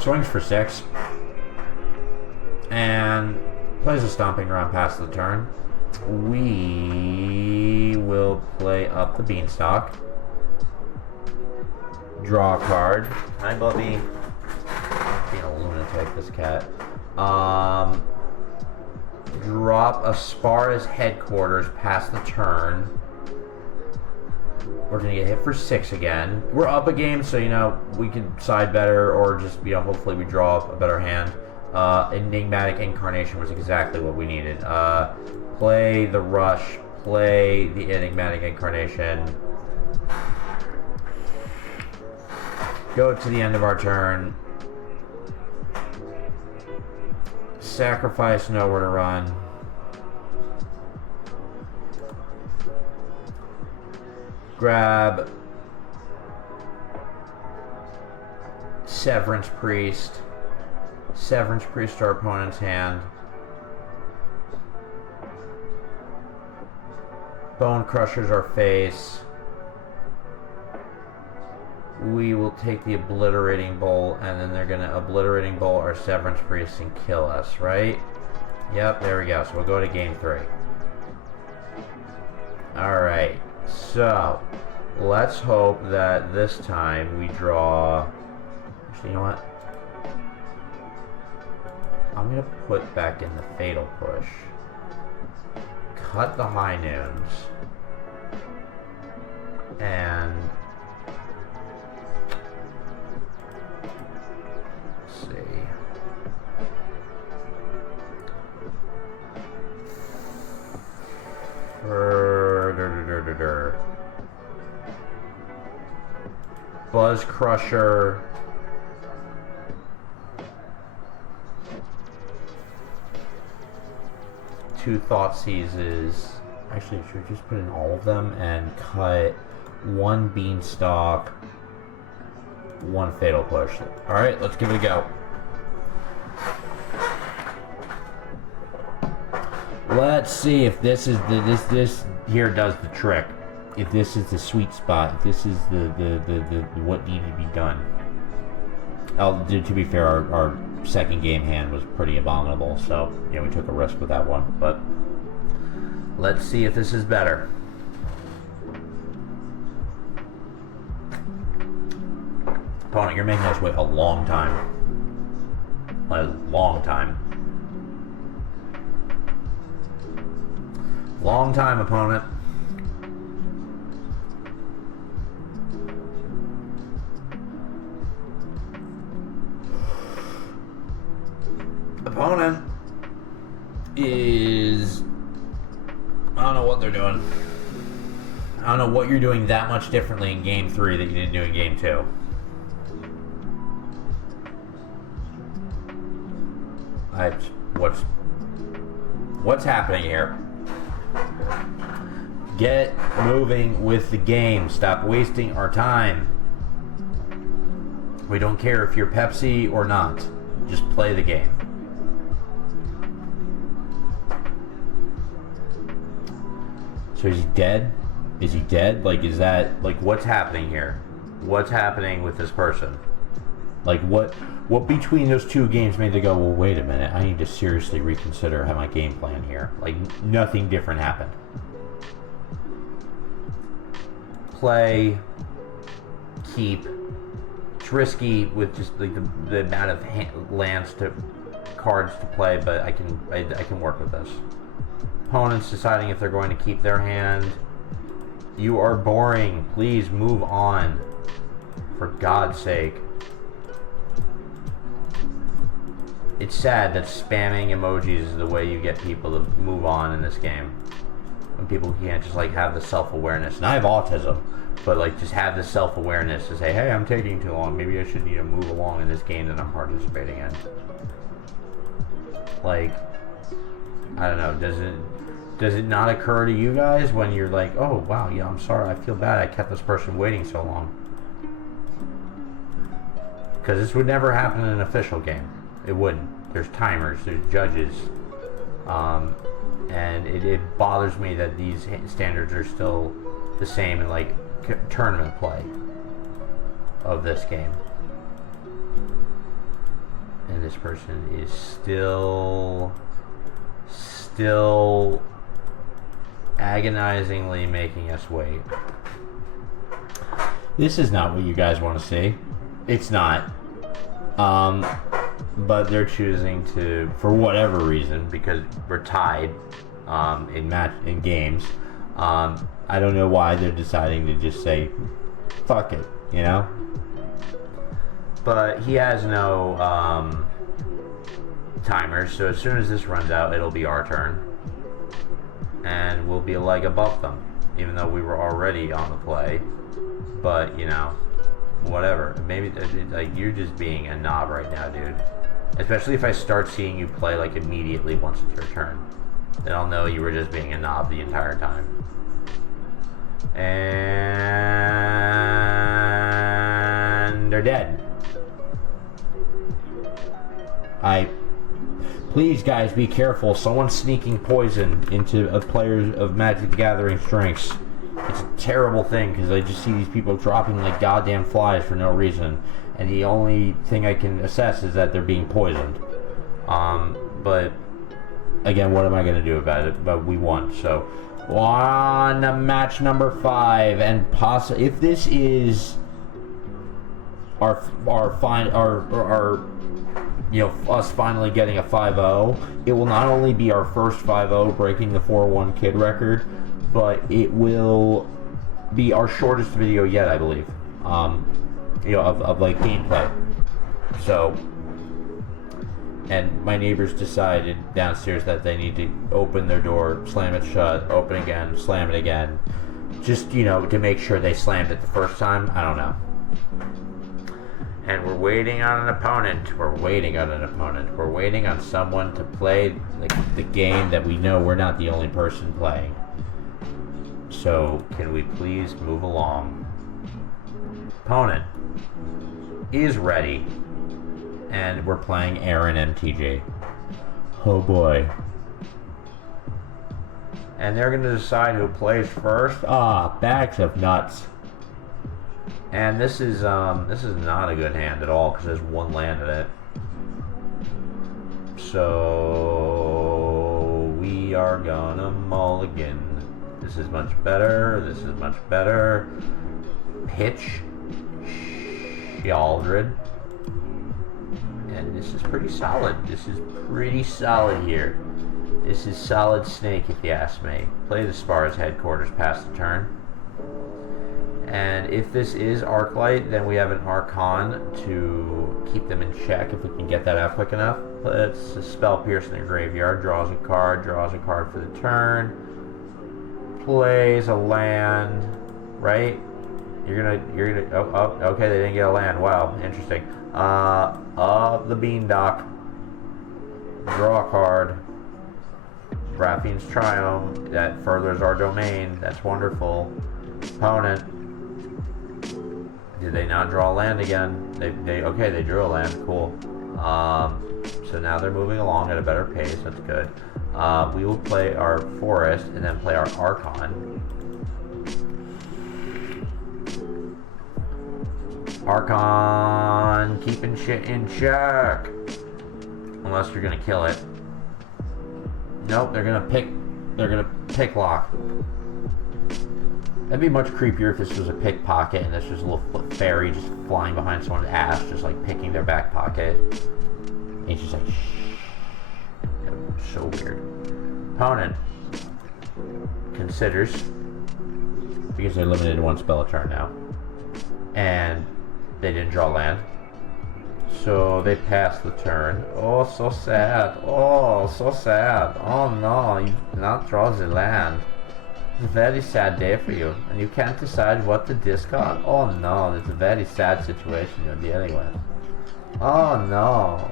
swings for 6 and plays a Stomping Ground past the turn. We will play up the Beanstalk. Draw a card. Hi, Bubby. Being a lunatic, this cat. Drop Aspara's Headquarters past the turn. We're gonna get hit for 6 again. We're up a game, so you know we can side better, or just hopefully we draw a better hand. Enigmatic Incarnation was exactly what we needed. Play the Rush. Play the Enigmatic Incarnation. Go to the end of our turn. Sacrifice Nowhere to Run. Grab Severance Priest. Severance Priest to our opponent's hand. Bone Crusher's our face. We will take the Obliterating Bolt, and then they're gonna Obliterating Bolt our Severance Priest and kill us, right? Yep, there we go. So we'll go to game 3. Alright, so let's hope that this time we draw. Actually, you know what? I'm gonna put back in the Fatal Push. Cut the High Noons. And let's see. Buzz Crusher. Two Thought Seizes. Actually, should we just put in all of them and cut 1 Beanstalk, 1 Fatal Push. Alright, let's give it a go. Let's see if this is this here does the trick. If this is the sweet spot. If this is the what needed to be done. To be fair, our second game hand was pretty abominable, so yeah, we took a risk with that one. But let's see if this is better. Opponent, you're making us wait a long time. A long time. Long time, opponent. Opponent is... I don't know what they're doing. I don't know what you're doing that much differently in game 3 that you didn't do in game 2. What's happening here? Get moving with the game. Stop wasting our time. We don't care if you're Pepsi or not. Just play the game. So is he dead? Is he dead? Like, is that, like, what's happening here? What's happening with this person? Like, what between those two games made they go, well, wait a minute, I need to seriously reconsider how my game plan here. Like, nothing different happened. Play, keep. It's risky with just like the amount of cards to play, but I can work with this. Opponents deciding if they're going to keep their hand. You are boring. Please move on. For God's sake. It's sad that spamming emojis is the way you get people to move on in this game. When people can't just like have the self-awareness. And I have autism, but like just have the self-awareness to say, hey, I'm taking too long. Maybe I should move along in this game that I'm participating in. Like, I don't know, does it not occur to you guys when you're like, oh wow, yeah, I'm sorry, I feel bad I kept this person waiting so long? Because this would never happen in an official game. It wouldn't. there's timers, there's judges, and it bothers me that these standards are still the same in like tournament play of this game. And this person is still agonizingly making us wait. This is not what you guys want to see. It's not. But they're choosing to, for whatever reason, because we're tied in games. I don't know why they're deciding to just say, fuck it, you know? But he has no timers, so as soon as this runs out, it'll be our turn. And we'll be a leg above them, even though we were already on the play. But, you know, whatever. Maybe, like, you're just being a knob right now, dude. Especially if I start seeing you play, like, immediately once it's your turn. Then I'll know you were just being a knob the entire time. And they're dead. Please, guys, be careful. Someone's sneaking poison into a player of Magic the Gathering strengths. It's a terrible thing, because I just see these people dropping like goddamn flies for no reason. And the only thing I can assess is that they're being poisoned. But, again, what am I going to do about it? But we won, so... On to match number 5, and if this is us finally getting a 5-0, it will not only be our first 5-0 breaking the 4-1 kid record, but it will be our shortest video yet, I believe. Of like gameplay. So, and my neighbors decided downstairs that they need to open their door, slam it shut, open again, slam it again. Just, to make sure they slammed it the first time. I don't know. And we're waiting on an opponent. We're waiting on someone to play the game that we know we're not the only person playing. So, can we please move along? Opponent is ready. And we're playing Aaron MTG. Oh boy. And they're going to decide who plays first. Bags of nuts. And this is not a good hand at all, because there's one land in it. So we are gonna mulligan. This is much better. Pitch Shaldred. And this is pretty solid. Here. This is solid snake, if you ask me. Play the Spar's headquarters past the turn. And if this is Arclight, then we have an Archon to keep them in check if we can get that out quick enough. Let's spell Pierce in the graveyard. Draws a card for the turn. Plays a land, right? You're gonna. Oh, okay, they didn't get a land. Wow, interesting. Up the Beandock. Draw a card. Raphine's Triumph. That furthers our domain. That's wonderful. Opponent. Did they not draw a land again? They drew a land. Cool. So now they're moving along at a better pace. That's good. We will play our Forest and then play our Archon. Archon keeping shit in check. Unless you're gonna kill it. Nope, they're gonna pick lock. That'd be much creepier if this was a pickpocket and this was a little fairy just flying behind someone's ass, just like picking their back pocket. And he's just like, shh. So weird. Opponent considers, because they're limited to one spell a turn now. And they didn't draw land. So they passed the turn. Oh, so sad. Oh, so sad. Oh no, you did not draw the land. It's a very sad day for you, and you can't decide what to discard. Oh no, it's a very sad situation you're dealing with. Oh no.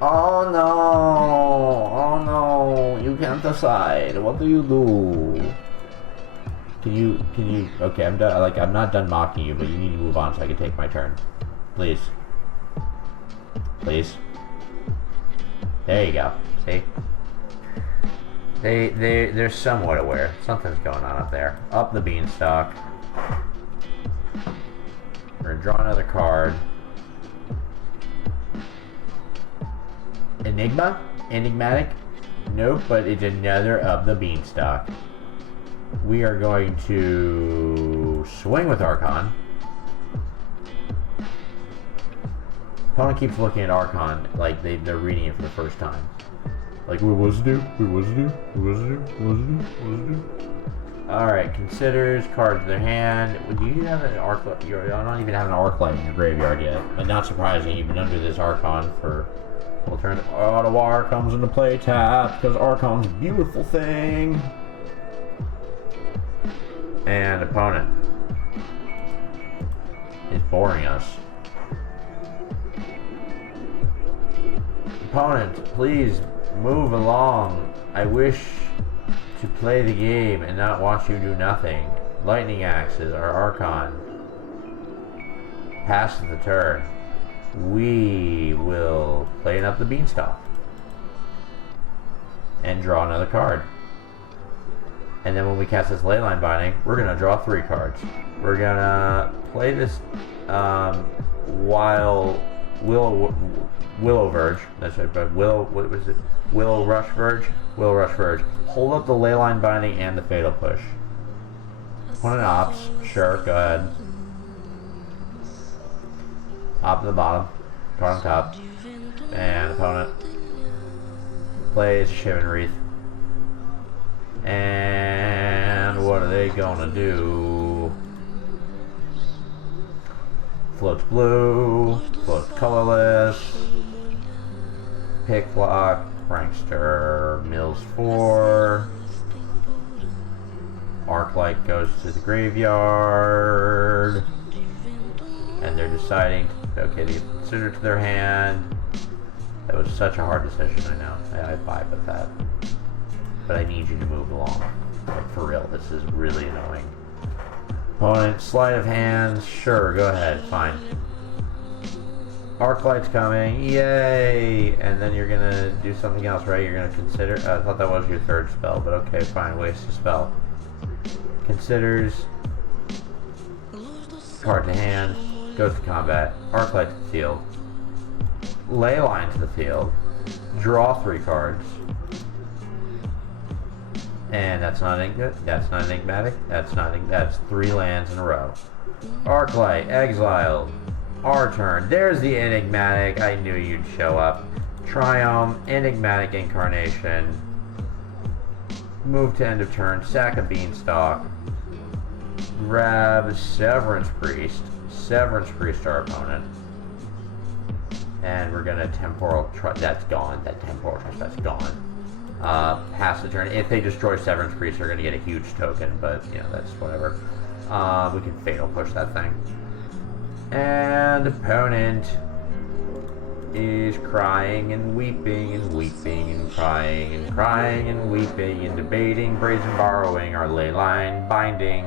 Oh no. Oh no. You can't decide. What do you do? Can you, okay, I'm done, I'm not done mocking you, but you need to move on so I can take my turn. Please. Please. There you go. See? They're somewhat aware. Something's going on up there. Up the beanstalk. We're gonna draw another card. Enigma? Enigmatic? Nope, but it's another up the beanstalk. We are going to swing with Archon. Opponent keeps looking at Archon like they're reading it for the first time. Like, what was it do? What was it do? What was it do? What was it do? What was it do? Alright, considers, cards in their hand. Do you have an arc? You don't even have an arc light in your graveyard yet. But not surprising, you've been under this Archon for a couple turns. Ottawa comes into play tap because Archon's a beautiful thing. And opponent is boring us. Opponent, please move along. I wish to play the game and not watch you do nothing. Lightning axes are Archon. Passes the turn. We will play it up the beanstalk and draw another card. And then when we cast this Leyline Binding, we're gonna draw 3 cards. We're gonna play this while Willow Verge. That's right, but what was it? Willow Rush Verge? Willow Rush Verge. Hold up the Leyline Binding and the Fatal Push. Opponent ops. Sure, go ahead. Op at the bottom. Card on top. And opponent plays Shivan Wreath. And what are they gonna do? Floats blue, floats colorless, pick block, prankster, mills 4, Arclight goes to the graveyard, and they're deciding, okay, to consider to their hand. That was such a hard decision, I know. I vibe with that. But I need you to move along. Like, for real, this is really annoying. Opponent, sleight of hand, sure, go ahead, fine. Arclight's coming, yay! And then you're gonna do something else, right? You're gonna consider, I thought that was your 3rd spell, but okay, fine, waste a spell. Considers, card to hand, goes to combat, Arclight to the field, Leyline to the field, draw 3 cards. And that's not enigmatic. That's 3 lands in a row. Arclight, exiled. Our turn. There's the enigmatic. I knew you'd show up. Triumph, Enigmatic Incarnation. Move to end of turn. Sack a beanstalk. Grab Severance Priest. Severance Priest our opponent. And we're gonna temporal. That's gone. That temporal trust. That's gone. Pass the turn. If they destroy Severance Priest, they're going to get a huge token, but, you know, that's whatever. We can Fatal Push that thing. And opponent is crying and weeping and weeping and crying and crying and weeping and debating, brazen borrowing our Leyline Binding.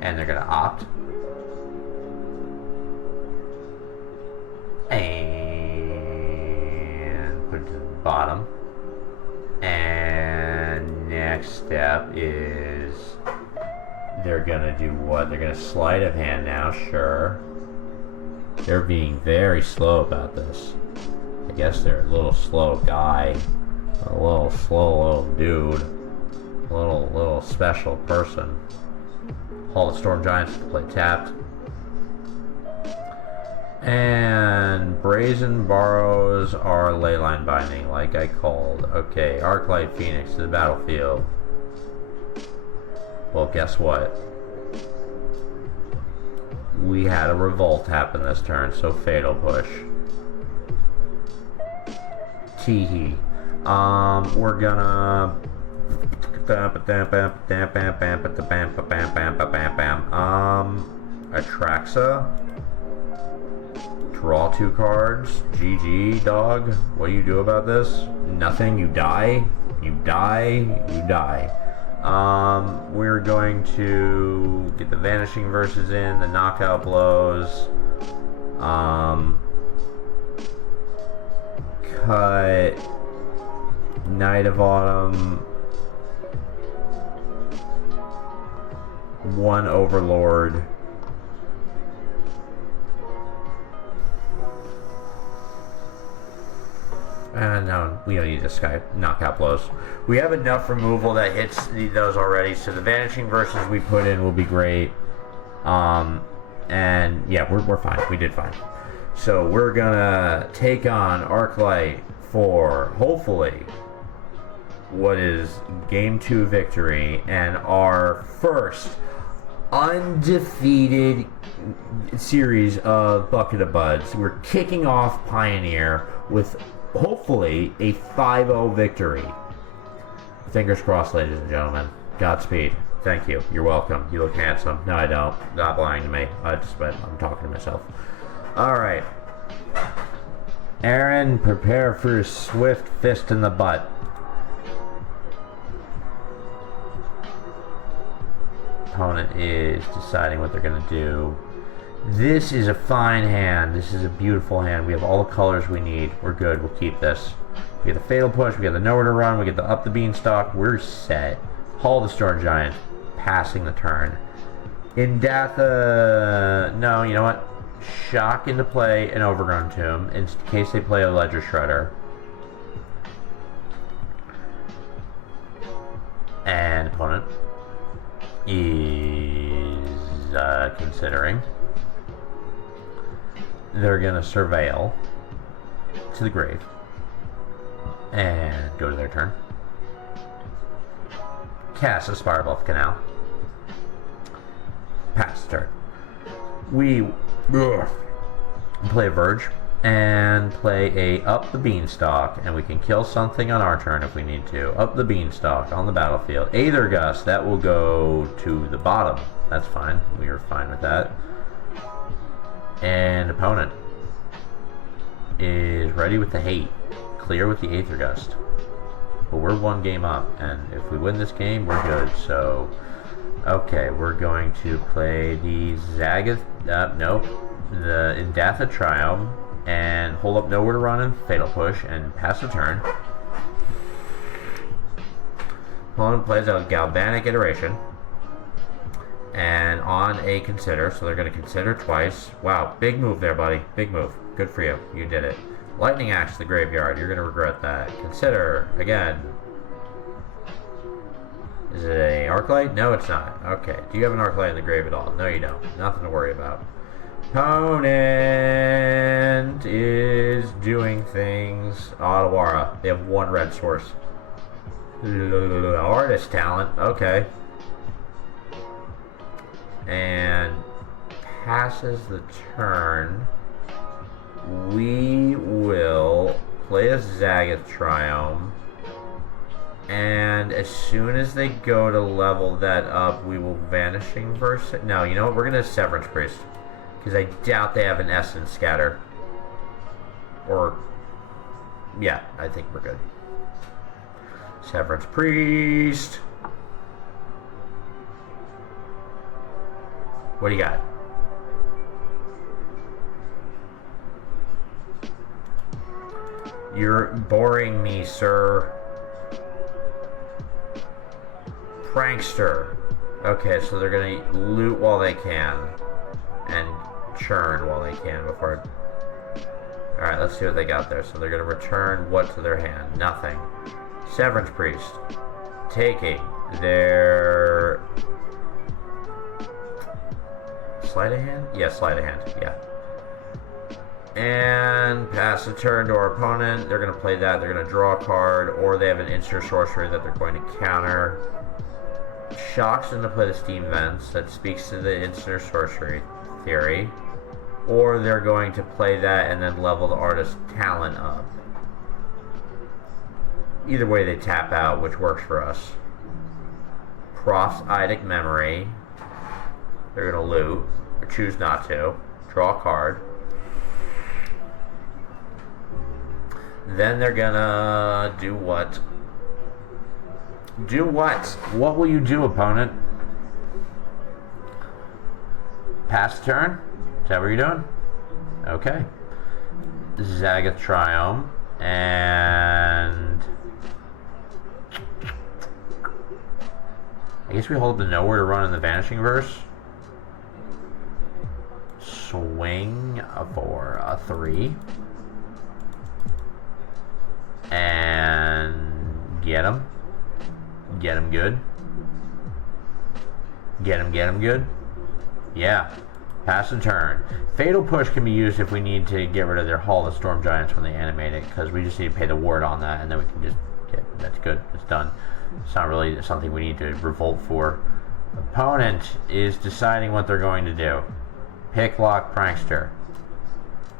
And they're going to opt. And put it to the bottom. And next step is they're gonna do what? They're gonna sleight of hand now, sure. They're being very slow about this. I guess they're a little slow guy. A little slow little dude. A little special person. Hall of Storm Giants to play tapped. And Brazen borrows our Leyline Binding, like I called. Okay, Arclight Phoenix to the battlefield. Well, guess what? We had a revolt happen this turn, so Fatal Push. Teehee. We're gonna... Atraxa. Draw 2 cards. GG, dog. What do you do about this? Nothing. You die. You die. You die. We're going to get the vanishing verses in, the knockout blows. Cut Night of Autumn, 1 Overlord. No, we don't need this guy. Knockout blows. We have enough removal that hits those already, so the vanishing verses we put in will be great. And yeah, we're fine. We did fine. So we're gonna take on Arclight for hopefully what is game 2 victory and our first undefeated series of Bucket of Buds. We're kicking off Pioneer with hopefully a 5-0 victory. Fingers crossed, ladies and gentlemen. Godspeed. Thank you. You're welcome. You look handsome. No, I don't. Stop lying to me. I'm talking to myself. Alright. Aaron, prepare for a swift fist in the butt. Opponent is deciding what they're going to do. This is a fine hand. This is a beautiful hand. We have all the colors we need. We're good. We'll keep this. We get the Fatal Push. We get the Nowhere to Run. We get the Up the Beanstalk. We're set. Haul the Storm Giant. Passing the turn. Indatha... No, you know what? Shock into play an Overgrown Tomb in case they play a Ledger Shredder. And opponent is considering. They're going to Surveil to the grave and go to their turn. Cast a Spirebluff Canal. Pass turn. We play a Verge and play a Up the Beanstalk, and we can kill something on our turn if we need to. Up the Beanstalk on the battlefield. Aether Gust, that will go to the bottom. That's fine. We are fine with that. And opponent is ready with the hate. Clear with the Aether Gust. But we're 1 game up, and if we win this game, we're good. So, okay, we're going to play the nope. The Indatha Triumph, and hold up Nowhere to Run and Fatal Push, and pass the turn. Opponent plays a Galvanic Iteration. And on a Consider, so they're going to Consider twice. Wow, big move there, buddy. Big move. Good for you. You did it. Lightning Axe to the graveyard. You're going to regret that. Consider again. Is it a Arclight? No, it's not. Okay. Do you have an Arclight in the grave at all? No, you don't. Nothing to worry about. Opponent is doing things. Otawara. They have 1 red source. Artist talent. Okay. And passes the turn. We will play a Zagath Triome, and as soon as they go to level that up, we will Vanishing Verse. No, you know what? We're going to Severance Priest, because I doubt they have an Essence Scatter. Or, yeah, I think we're good. Severance Priest. What do you got? You're boring me, sir. Prankster. Okay, so they're gonna loot while they can. And churn while they can before... Alright, let's see what they got there. So they're gonna return what to their hand? Nothing. Severance Priest. Taking their... Sleight of hand? Yeah, sleight of hand. Yeah. And pass the turn to our opponent. They're going to play that. They're going to draw a card, or they have an instant sorcery that they're going to counter. Shock's going to play the Steam Vents. That speaks to the instant sorcery theory. Or they're going to play that and then level the artist's talent up. Either way, they tap out, which works for us. Prof's Eidetic Memory. They're going to loot, or choose not to. Draw a card. Then they're going to do what? Do what? What will you do, opponent? Pass the turn? Is that what you're doing? Okay. Zagath Triome. And... I guess we hold the nowhere to run in the Vanishing Verse. Swing for a 3. And get him. Get him good. Get him good. Yeah. Pass and turn. Fatal Push can be used if we need to get rid of their Hall of Storm Giants when they animate it, because we just need to pay the ward on that, and then we can just get, that's good, it's done. It's not really something we need to revolt for. Opponent is deciding what they're going to do. Picklock Prankster.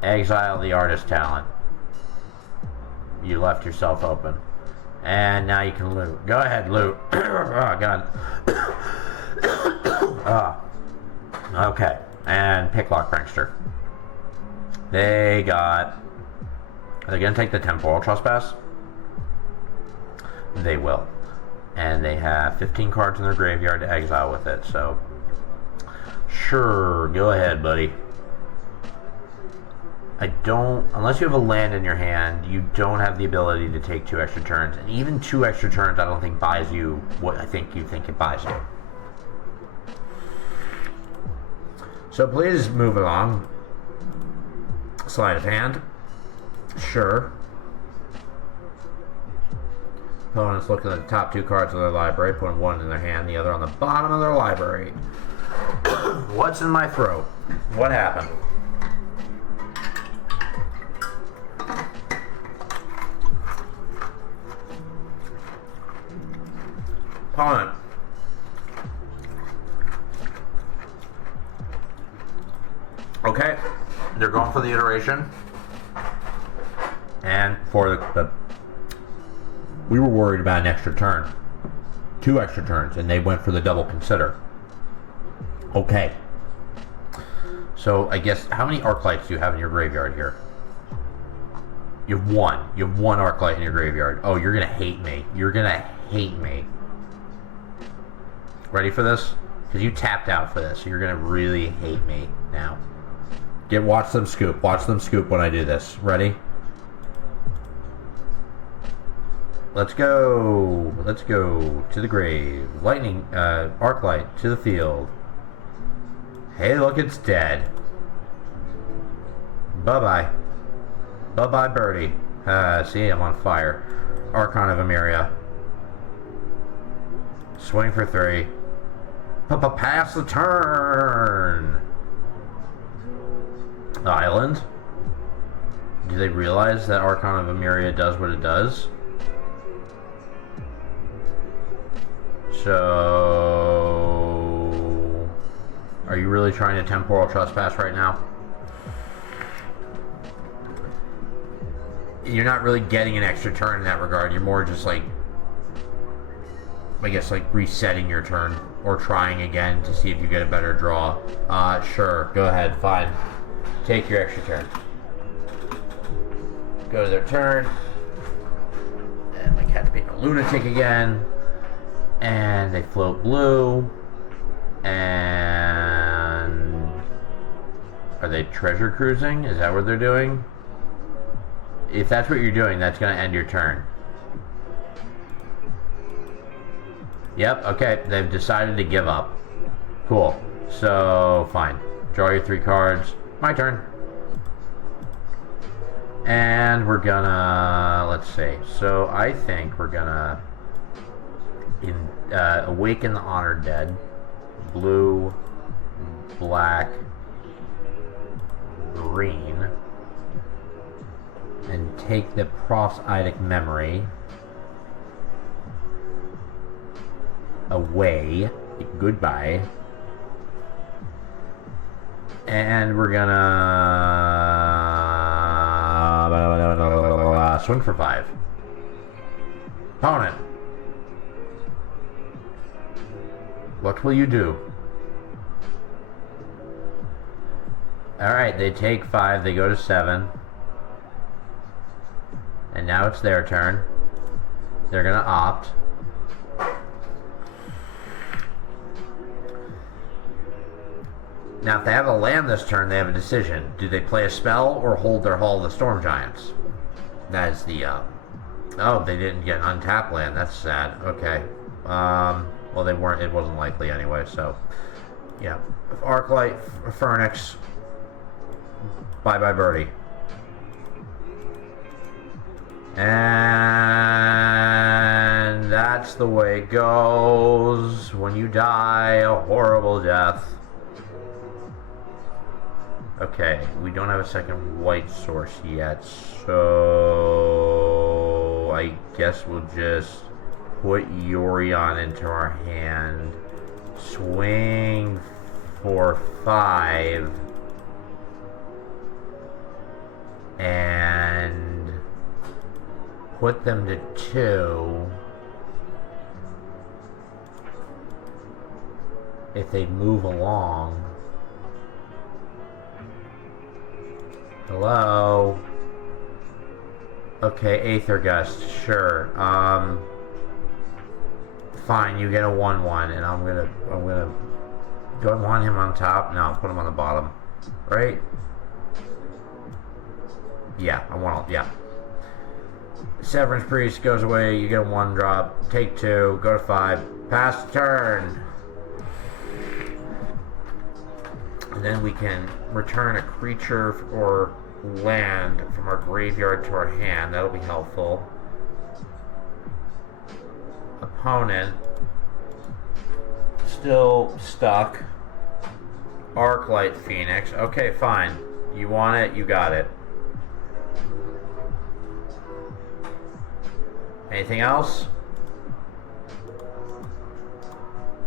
Exile the Artist Talent. You left yourself open. And now you can loot. Go ahead, loot. Oh, God. Okay. And Picklock Prankster. They got... Are they going to take the Temporal Trespass? They will. And they have 15 cards in their graveyard to exile with it, so... Sure, go ahead, buddy. I don't... Unless you have a land in your hand, you don't have the ability to take 2 extra turns. And even 2 extra turns I don't think buys you what I think you think it buys you. So please move along. Sleight of hand. Sure. Opponent's looking at the top 2 cards of their library, putting one in their hand, the other on the bottom of their library. What's in my throat? What happened? Opponent. Okay, they're going for the iteration. And for the we were worried about an extra turn. 2 extra turns, and they went for the double consider. Okay. So, I guess, how many Arclights do you have in your graveyard here? You have 1. You have 1 Arclight in your graveyard. Oh, you're gonna hate me. You're gonna hate me. Ready for this? Because you tapped out for this, so you're gonna really hate me now. Watch them scoop. Watch them scoop when I do this. Ready? Let's go. Let's go to the grave. Lightning, Arclight to the field. Hey, look, it's dead. Bye-bye. Bye-bye, birdie. See, I'm on fire. Archon of Emeria. Swing for 3. Pass the turn. Island. Do they realize that Archon of Emeria does what it does? So... Are you really trying to Temporal Trespass right now? You're not really getting an extra turn in that regard. You're more just like... I guess like resetting your turn. Or trying again to see if you get a better draw. Sure. Go ahead. Fine. Take your extra turn. Go to their turn. And my cat's being a lunatic again. And they float blue. And... Are they treasure cruising? Is that what they're doing? If that's what you're doing, that's going to end your turn. Yep, okay. They've decided to give up. Cool. So, fine. Draw your 3 cards. My turn. And we're gonna... Let's see. So, I think we're gonna... Awaken the Honored Dead. Blue. Black. Green. And take the Prosaitic Memory away. Goodbye. And we're gonna swing for 5. Opponent. What will you do? Alright, they take 5, they go to 7. And now it's their turn. They're gonna opt. Now, if they have a land this turn, they have a decision. Do they play a spell or hold their Hall of the Storm Giants? That is the, oh, they didn't get an untapped land. That's sad. Okay. Well, they weren't, it wasn't likely anyway, so. Yeah. Arclight, Phoenix. Bye-bye, birdie. And that's the way it goes when you die a horrible death. Okay, we don't have a second white source yet, so I guess we'll just put Yorion into our hand, swing for 5, and put them to 2 if they move along. Hello? Okay, Aether Gust, sure. Fine, you get a 1/1, and I'm gonna do I want him on top? No, put him on the bottom. Right? Yeah, yeah. Severance Priest goes away, you get a 1-drop, take 2, go to 5, pass turn. And then we can return a creature or land from our graveyard to our hand. That'll be helpful. Opponent still stuck. Arclight Phoenix. Okay, fine. You want it, you got it. Anything else?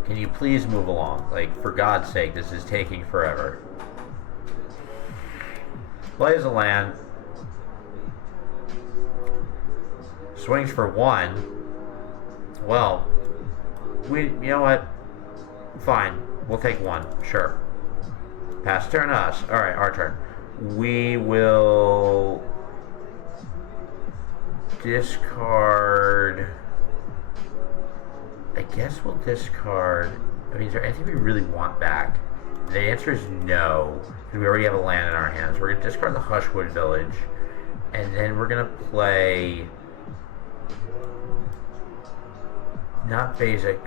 Can you please move along? Like, for God's sake, this is taking forever. Plays a land. Swings for 1. Well, you know what? Fine. We'll take 1. Sure. Pass turn us. Alright, our turn. We will discard. I guess we'll discard. I mean, is there anything we really want back? The answer is no, because we already have a land in our hands. We're going to discard the Hushwood Village, and then we're going to play. Not basic.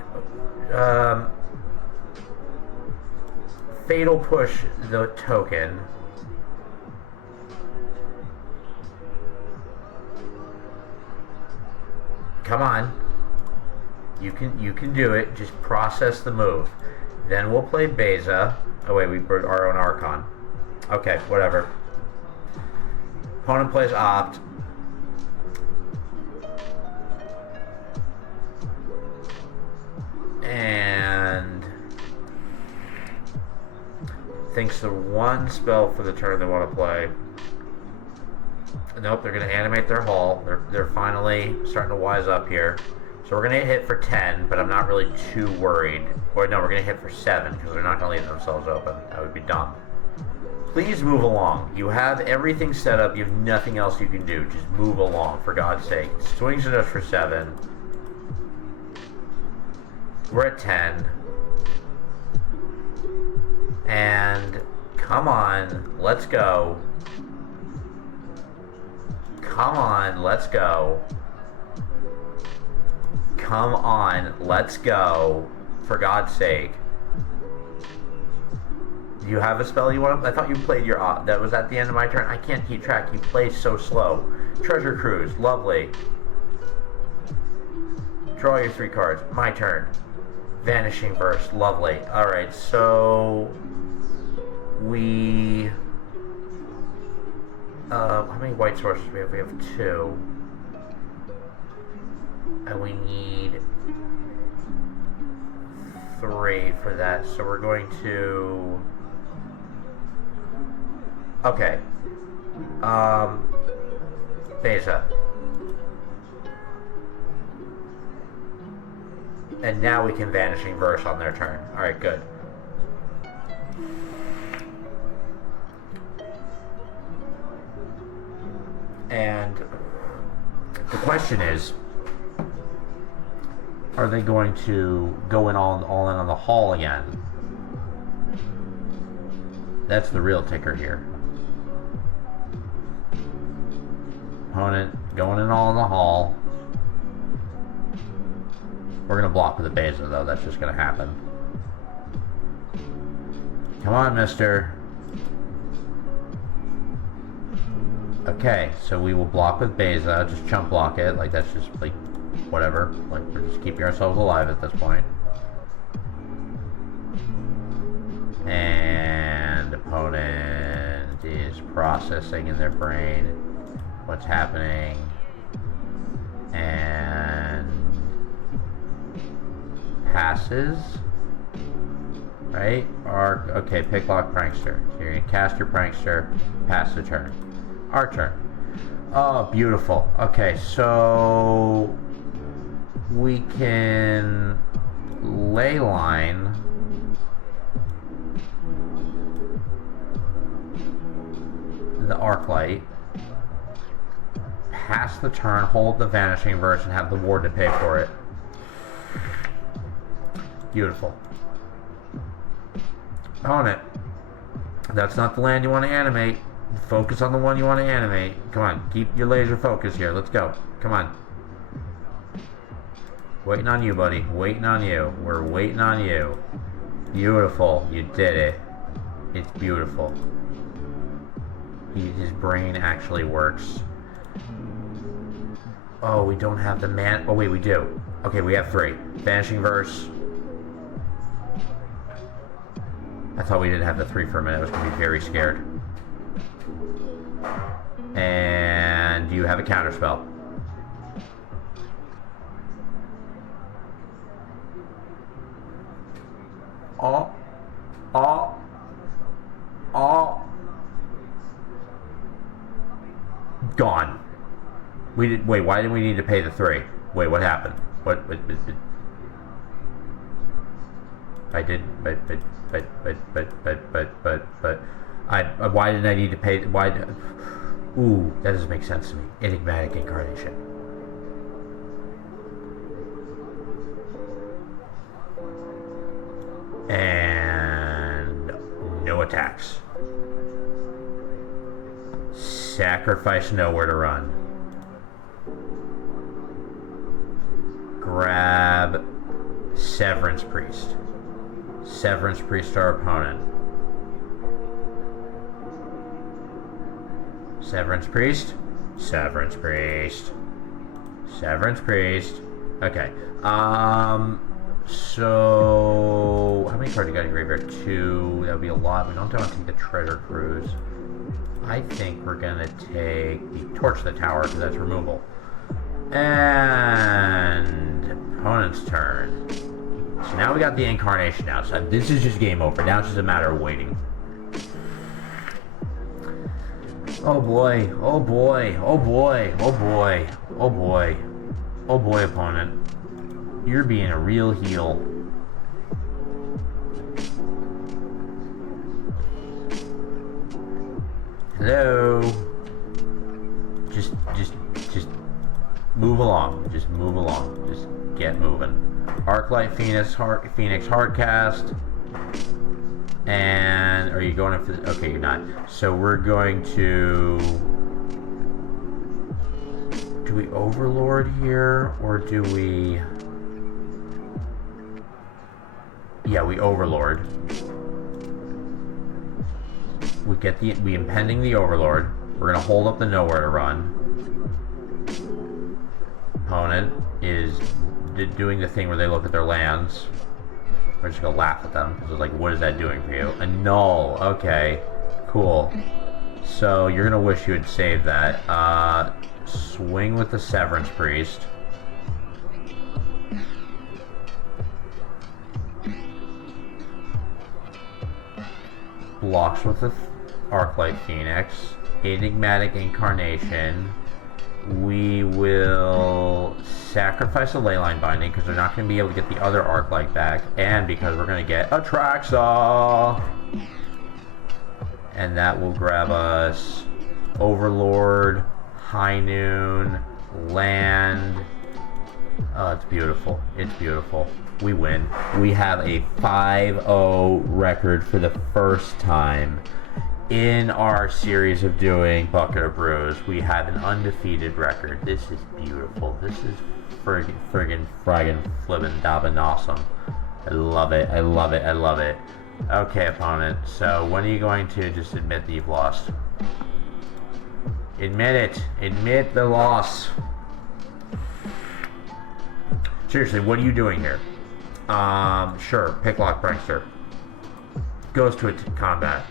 Fatal Push the token. Come on. You can do it. Just process the move. Then we'll play Beza. Oh wait, we put our own Archon. Okay, whatever. Opponent plays Opt. And thinks the one spell for the turn they want to play. Nope, they're going to animate their Hall. They're finally starting to wise up here. So we're going to hit for 10, but I'm not really too worried. Or no, we're going to hit for 7, because they're not going to leave themselves open. That would be dumb. Please move along. You have everything set up. You have nothing else you can do. Just move along, for God's sake. Swings at us for 7. We're at 10. And come on, let's go. Come on, let's go. Come on, let's go. For God's sake. Do you have a spell you want to... I thought you played your... that was at the end of my turn. I can't keep track. You play so slow. Treasure Cruise, lovely. Draw your 3 cards. My turn. Vanishing Burst, lovely. Alright, so... we... how many white sources do we have? We have 2. And we need 3 for that. So we're going to... Okay. Beza. And now we can Vanishing Verse on their turn. Alright, good. And the question is, are they going to go in all in on the Hall again? That's the real ticker here. Opponent going in all in the hall. We're gonna block with a Beza though, that's just gonna happen. Come on, mister. Okay, so we will block with Beza, just chump block it, like that's just like whatever. Like we're just keeping ourselves alive at this point. And opponent is processing in their brain what's happening. And passes. Right? Or okay, pick lock prankster. So you're gonna cast your prankster, pass the turn. Our turn. Oh, beautiful. Okay, so we can ley line the Arclight, pass the turn, hold the Vanishing Verse, and have the ward to pay for it. Beautiful. Opponent. That's not the land you want to animate. Focus on the one you want to animate. Come on, keep your laser focus here. Let's go. Come on. Waiting on you, buddy. Waiting on you. We're waiting on you. Beautiful. You did it. It's beautiful. His brain actually works. Oh, we don't have the man. Oh, wait, we do. Okay, we have 3. Vanishing Verse. I thought we didn't have the 3 for a minute. I was going to be very scared. And you have a counterspell. Oh. Oh. Oh. Gone. We did. Wait, why didn't we need to pay the 3? Wait, what happened? What I did, but why didn't I need to pay? Why? Ooh, that doesn't make sense to me. Enigmatic Incarnation. And no attacks. Sacrifice nowhere to run. Grab Severance Priest. Severance Priest our opponent. Severance Priest. Severance Priest. Severance Priest. Okay. So how many cards you got in graveyard? 2. That would be a lot. We don't want to take the Treasure Cruise. I think we're gonna take the Torch the Tower because that's removal. And opponent's turn. So now we got the Incarnation out. So this is just game over. Now it's just a matter of waiting. Oh boy. Oh boy. Oh boy. Oh boy. Oh boy. Oh boy, opponent. You're being a real heel. Hello. Just move along. Just move along. Just get moving. Arclight Phoenix Hardcast. And are you going for the, okay, you're not. So we're going to, do we Overlord here or do we, yeah, we Overlord. We impending the Overlord. We're gonna hold up the nowhere to run. Opponent is doing the thing where they look at their lands. We're just gonna laugh at them because it's like, what is that doing for you? A null. Okay, cool. So you're gonna wish you had saved that. Swing with the Severance Priest. Blocks with the Arclight Phoenix. Enigmatic Incarnation. We will sacrifice a Leyline Binding because they're not going to be able to get the other Arclight back, and because we're going to get a Traxa. And that will grab us Overlord, High Noon, Land. Oh, it's beautiful. It's beautiful. We win. We have a 5-0 record for the first time. In our series of doing Bucket of Brews, we have an undefeated record. This is beautiful. This is friggin' flippin' dabbin' awesome. I love it. I love it. I love it. Okay, opponent. So when are you going to just admit that you've lost? Admit it. Admit the loss. Seriously, what are you doing here? Sure. Picklock Prankster. Goes to combat.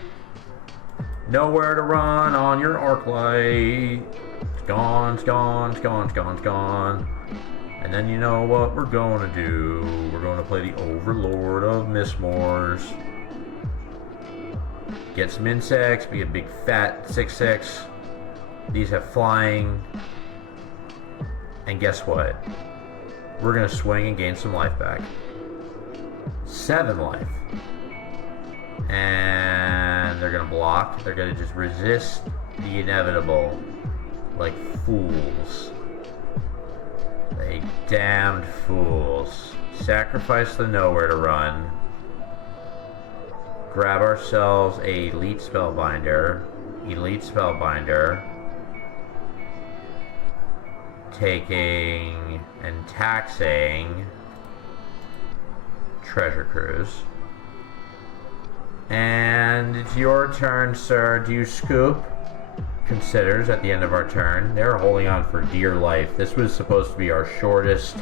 Nowhere to run on your arc light. It's gone, it's gone, it's gone, it's gone, it's gone. And then you know what we're going to do? We're going to play the Overlord of Mistmoors. Get some insects, be a big fat 6/6. These have flying. And guess what? We're going to swing and gain some life back. 7 life. And they're going to block. They're going to just resist the inevitable like fools. They damned fools. Sacrifice the nowhere to run. Grab ourselves a Elite Spellbinder. Elite Spellbinder. Taking and taxing Treasure Cruise. And it's your turn, sir. Do you scoop? Considers at the end of our turn. They're holding on for dear life. This was supposed to be our shortest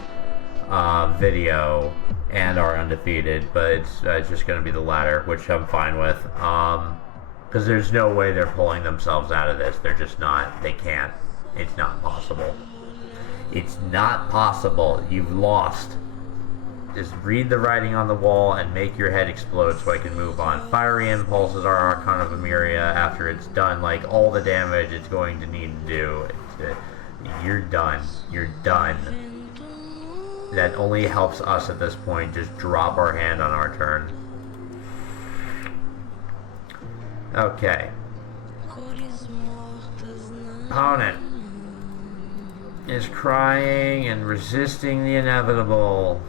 video and our undefeated, but it's just going to be the latter, which I'm fine with. Because there's no way they're pulling themselves out of this. They're just not. They can't. It's not possible. It's not possible. You've lost. Just read the writing on the wall and make your head explode so I can move on. Fiery Impulses are Archon of Emeria after it's done like all the damage it's going to need to do. You're done. You're done. That only helps us at this point just drop our hand on our turn. Okay. Opponent is crying and resisting the inevitable.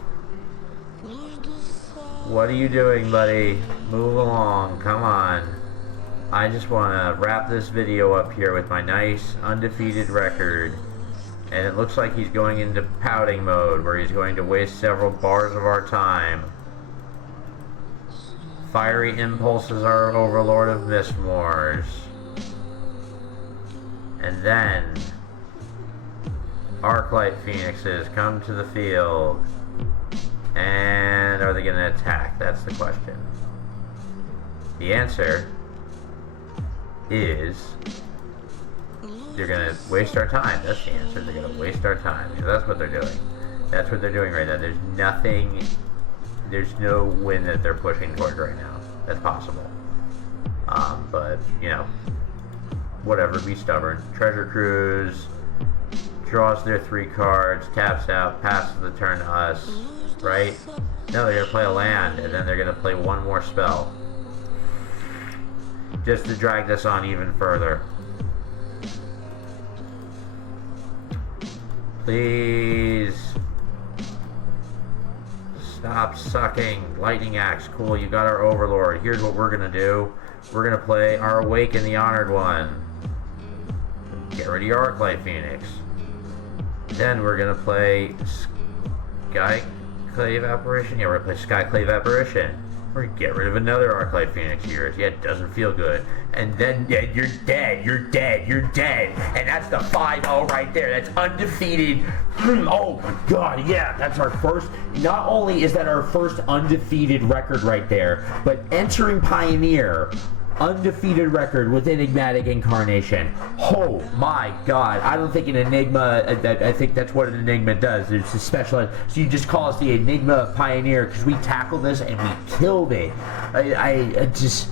What are you doing, buddy? Move along. Come on. I just want to wrap this video up here with my nice undefeated record. And it looks like he's going into pouting mode, where he's going to waste several bars of our time. Fiery Impulses are Overlord of Mistmoors. And then Arclight Phoenixes come to the field. And are they going to attack? That's the question. The answer is they're going to waste our time. That's the answer. They're going to waste our time. So that's what they're doing. That's what they're doing right now. There's nothing, there's no win that they're pushing towards right now. That's possible. But, you know, whatever, be stubborn. Treasure Cruise draws their 3 cards, taps out, passes the turn to us, right? No, they're going to play a land, and then they're going to play 1 more spell. Just to drag this on even further. Please. Stop sucking. Lightning Axe. Cool, you got our Overlord. Here's what we're going to do. We're going to play our Awaken the Honored One. Get rid of your Arclight Phoenix. Then we're going to play Skyclave Apparition. Yeah, we're going to play Skyclave Apparition. We're going to get rid of another Arclight Phoenix of yours. Yeah, it doesn't feel good. And then yeah, you're dead. You're dead. You're dead. And that's the 5-0 right there. That's undefeated. Oh my god, yeah, that's our first. Not only is that our first undefeated record right there, but entering Pioneer, undefeated record with Enigmatic Incarnation. Oh my god, I don't think an Enigma, I think that's what an Enigma does. It's a special, so you just call us the Enigma Pioneer because we tackled this and we killed it. I just,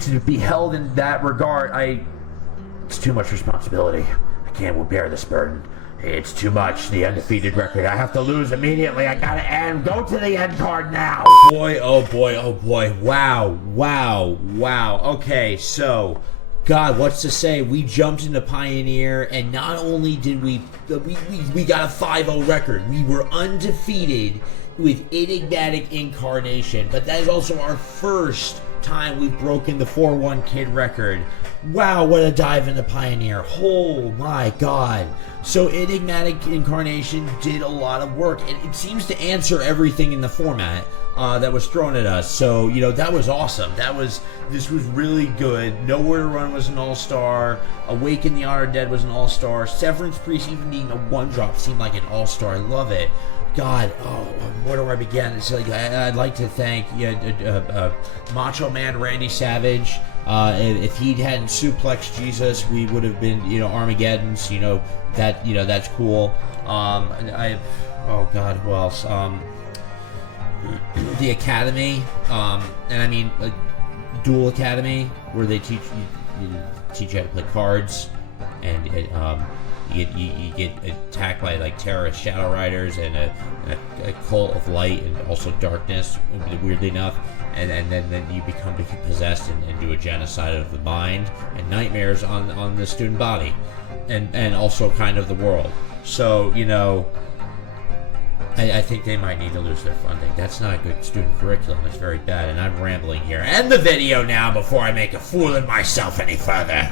to be held in that regard, it's too much responsibility. I can't bear this burden. It's too much, the undefeated record. I have to lose immediately. I gotta end. Go to the end card now. Boy, oh boy, oh boy. Wow, wow, wow. Okay, so, God, what's to say? We jumped into Pioneer, and not only did we got a 5-0 record. We were undefeated with Enigmatic Incarnation, but that is also our first time we've broken the 4-1 kid record. Wow, what a dive into Pioneer. Oh my god. So Enigmatic Incarnation did a lot of work, and it seems to answer everything in the format that was thrown at us. So, you know, that was awesome. This was really good. Nowhere to Run was an all-star. Awaken the Honored Dead was an all-star. Severance Priest, even being a one-drop, seemed like an all-star. I love it. God, where do I begin? It's like I'd like to thank Macho Man Randy Savage. If he hadn't suplexed Jesus, we would have been, Armageddon's. That's cool. Oh God, who else? The Academy, and I mean Duel Academy, where they teach you how to play cards, and you get attacked by like terrorist shadow riders and a cult of light and also darkness, weirdly enough, and then you become possessed and do a genocide of the mind and nightmares on the student body, and also kind of the world. So I think they might need to lose their funding. That's not a good student curriculum. It's very bad, and I'm rambling here. End the video now before I make a fool of myself any further.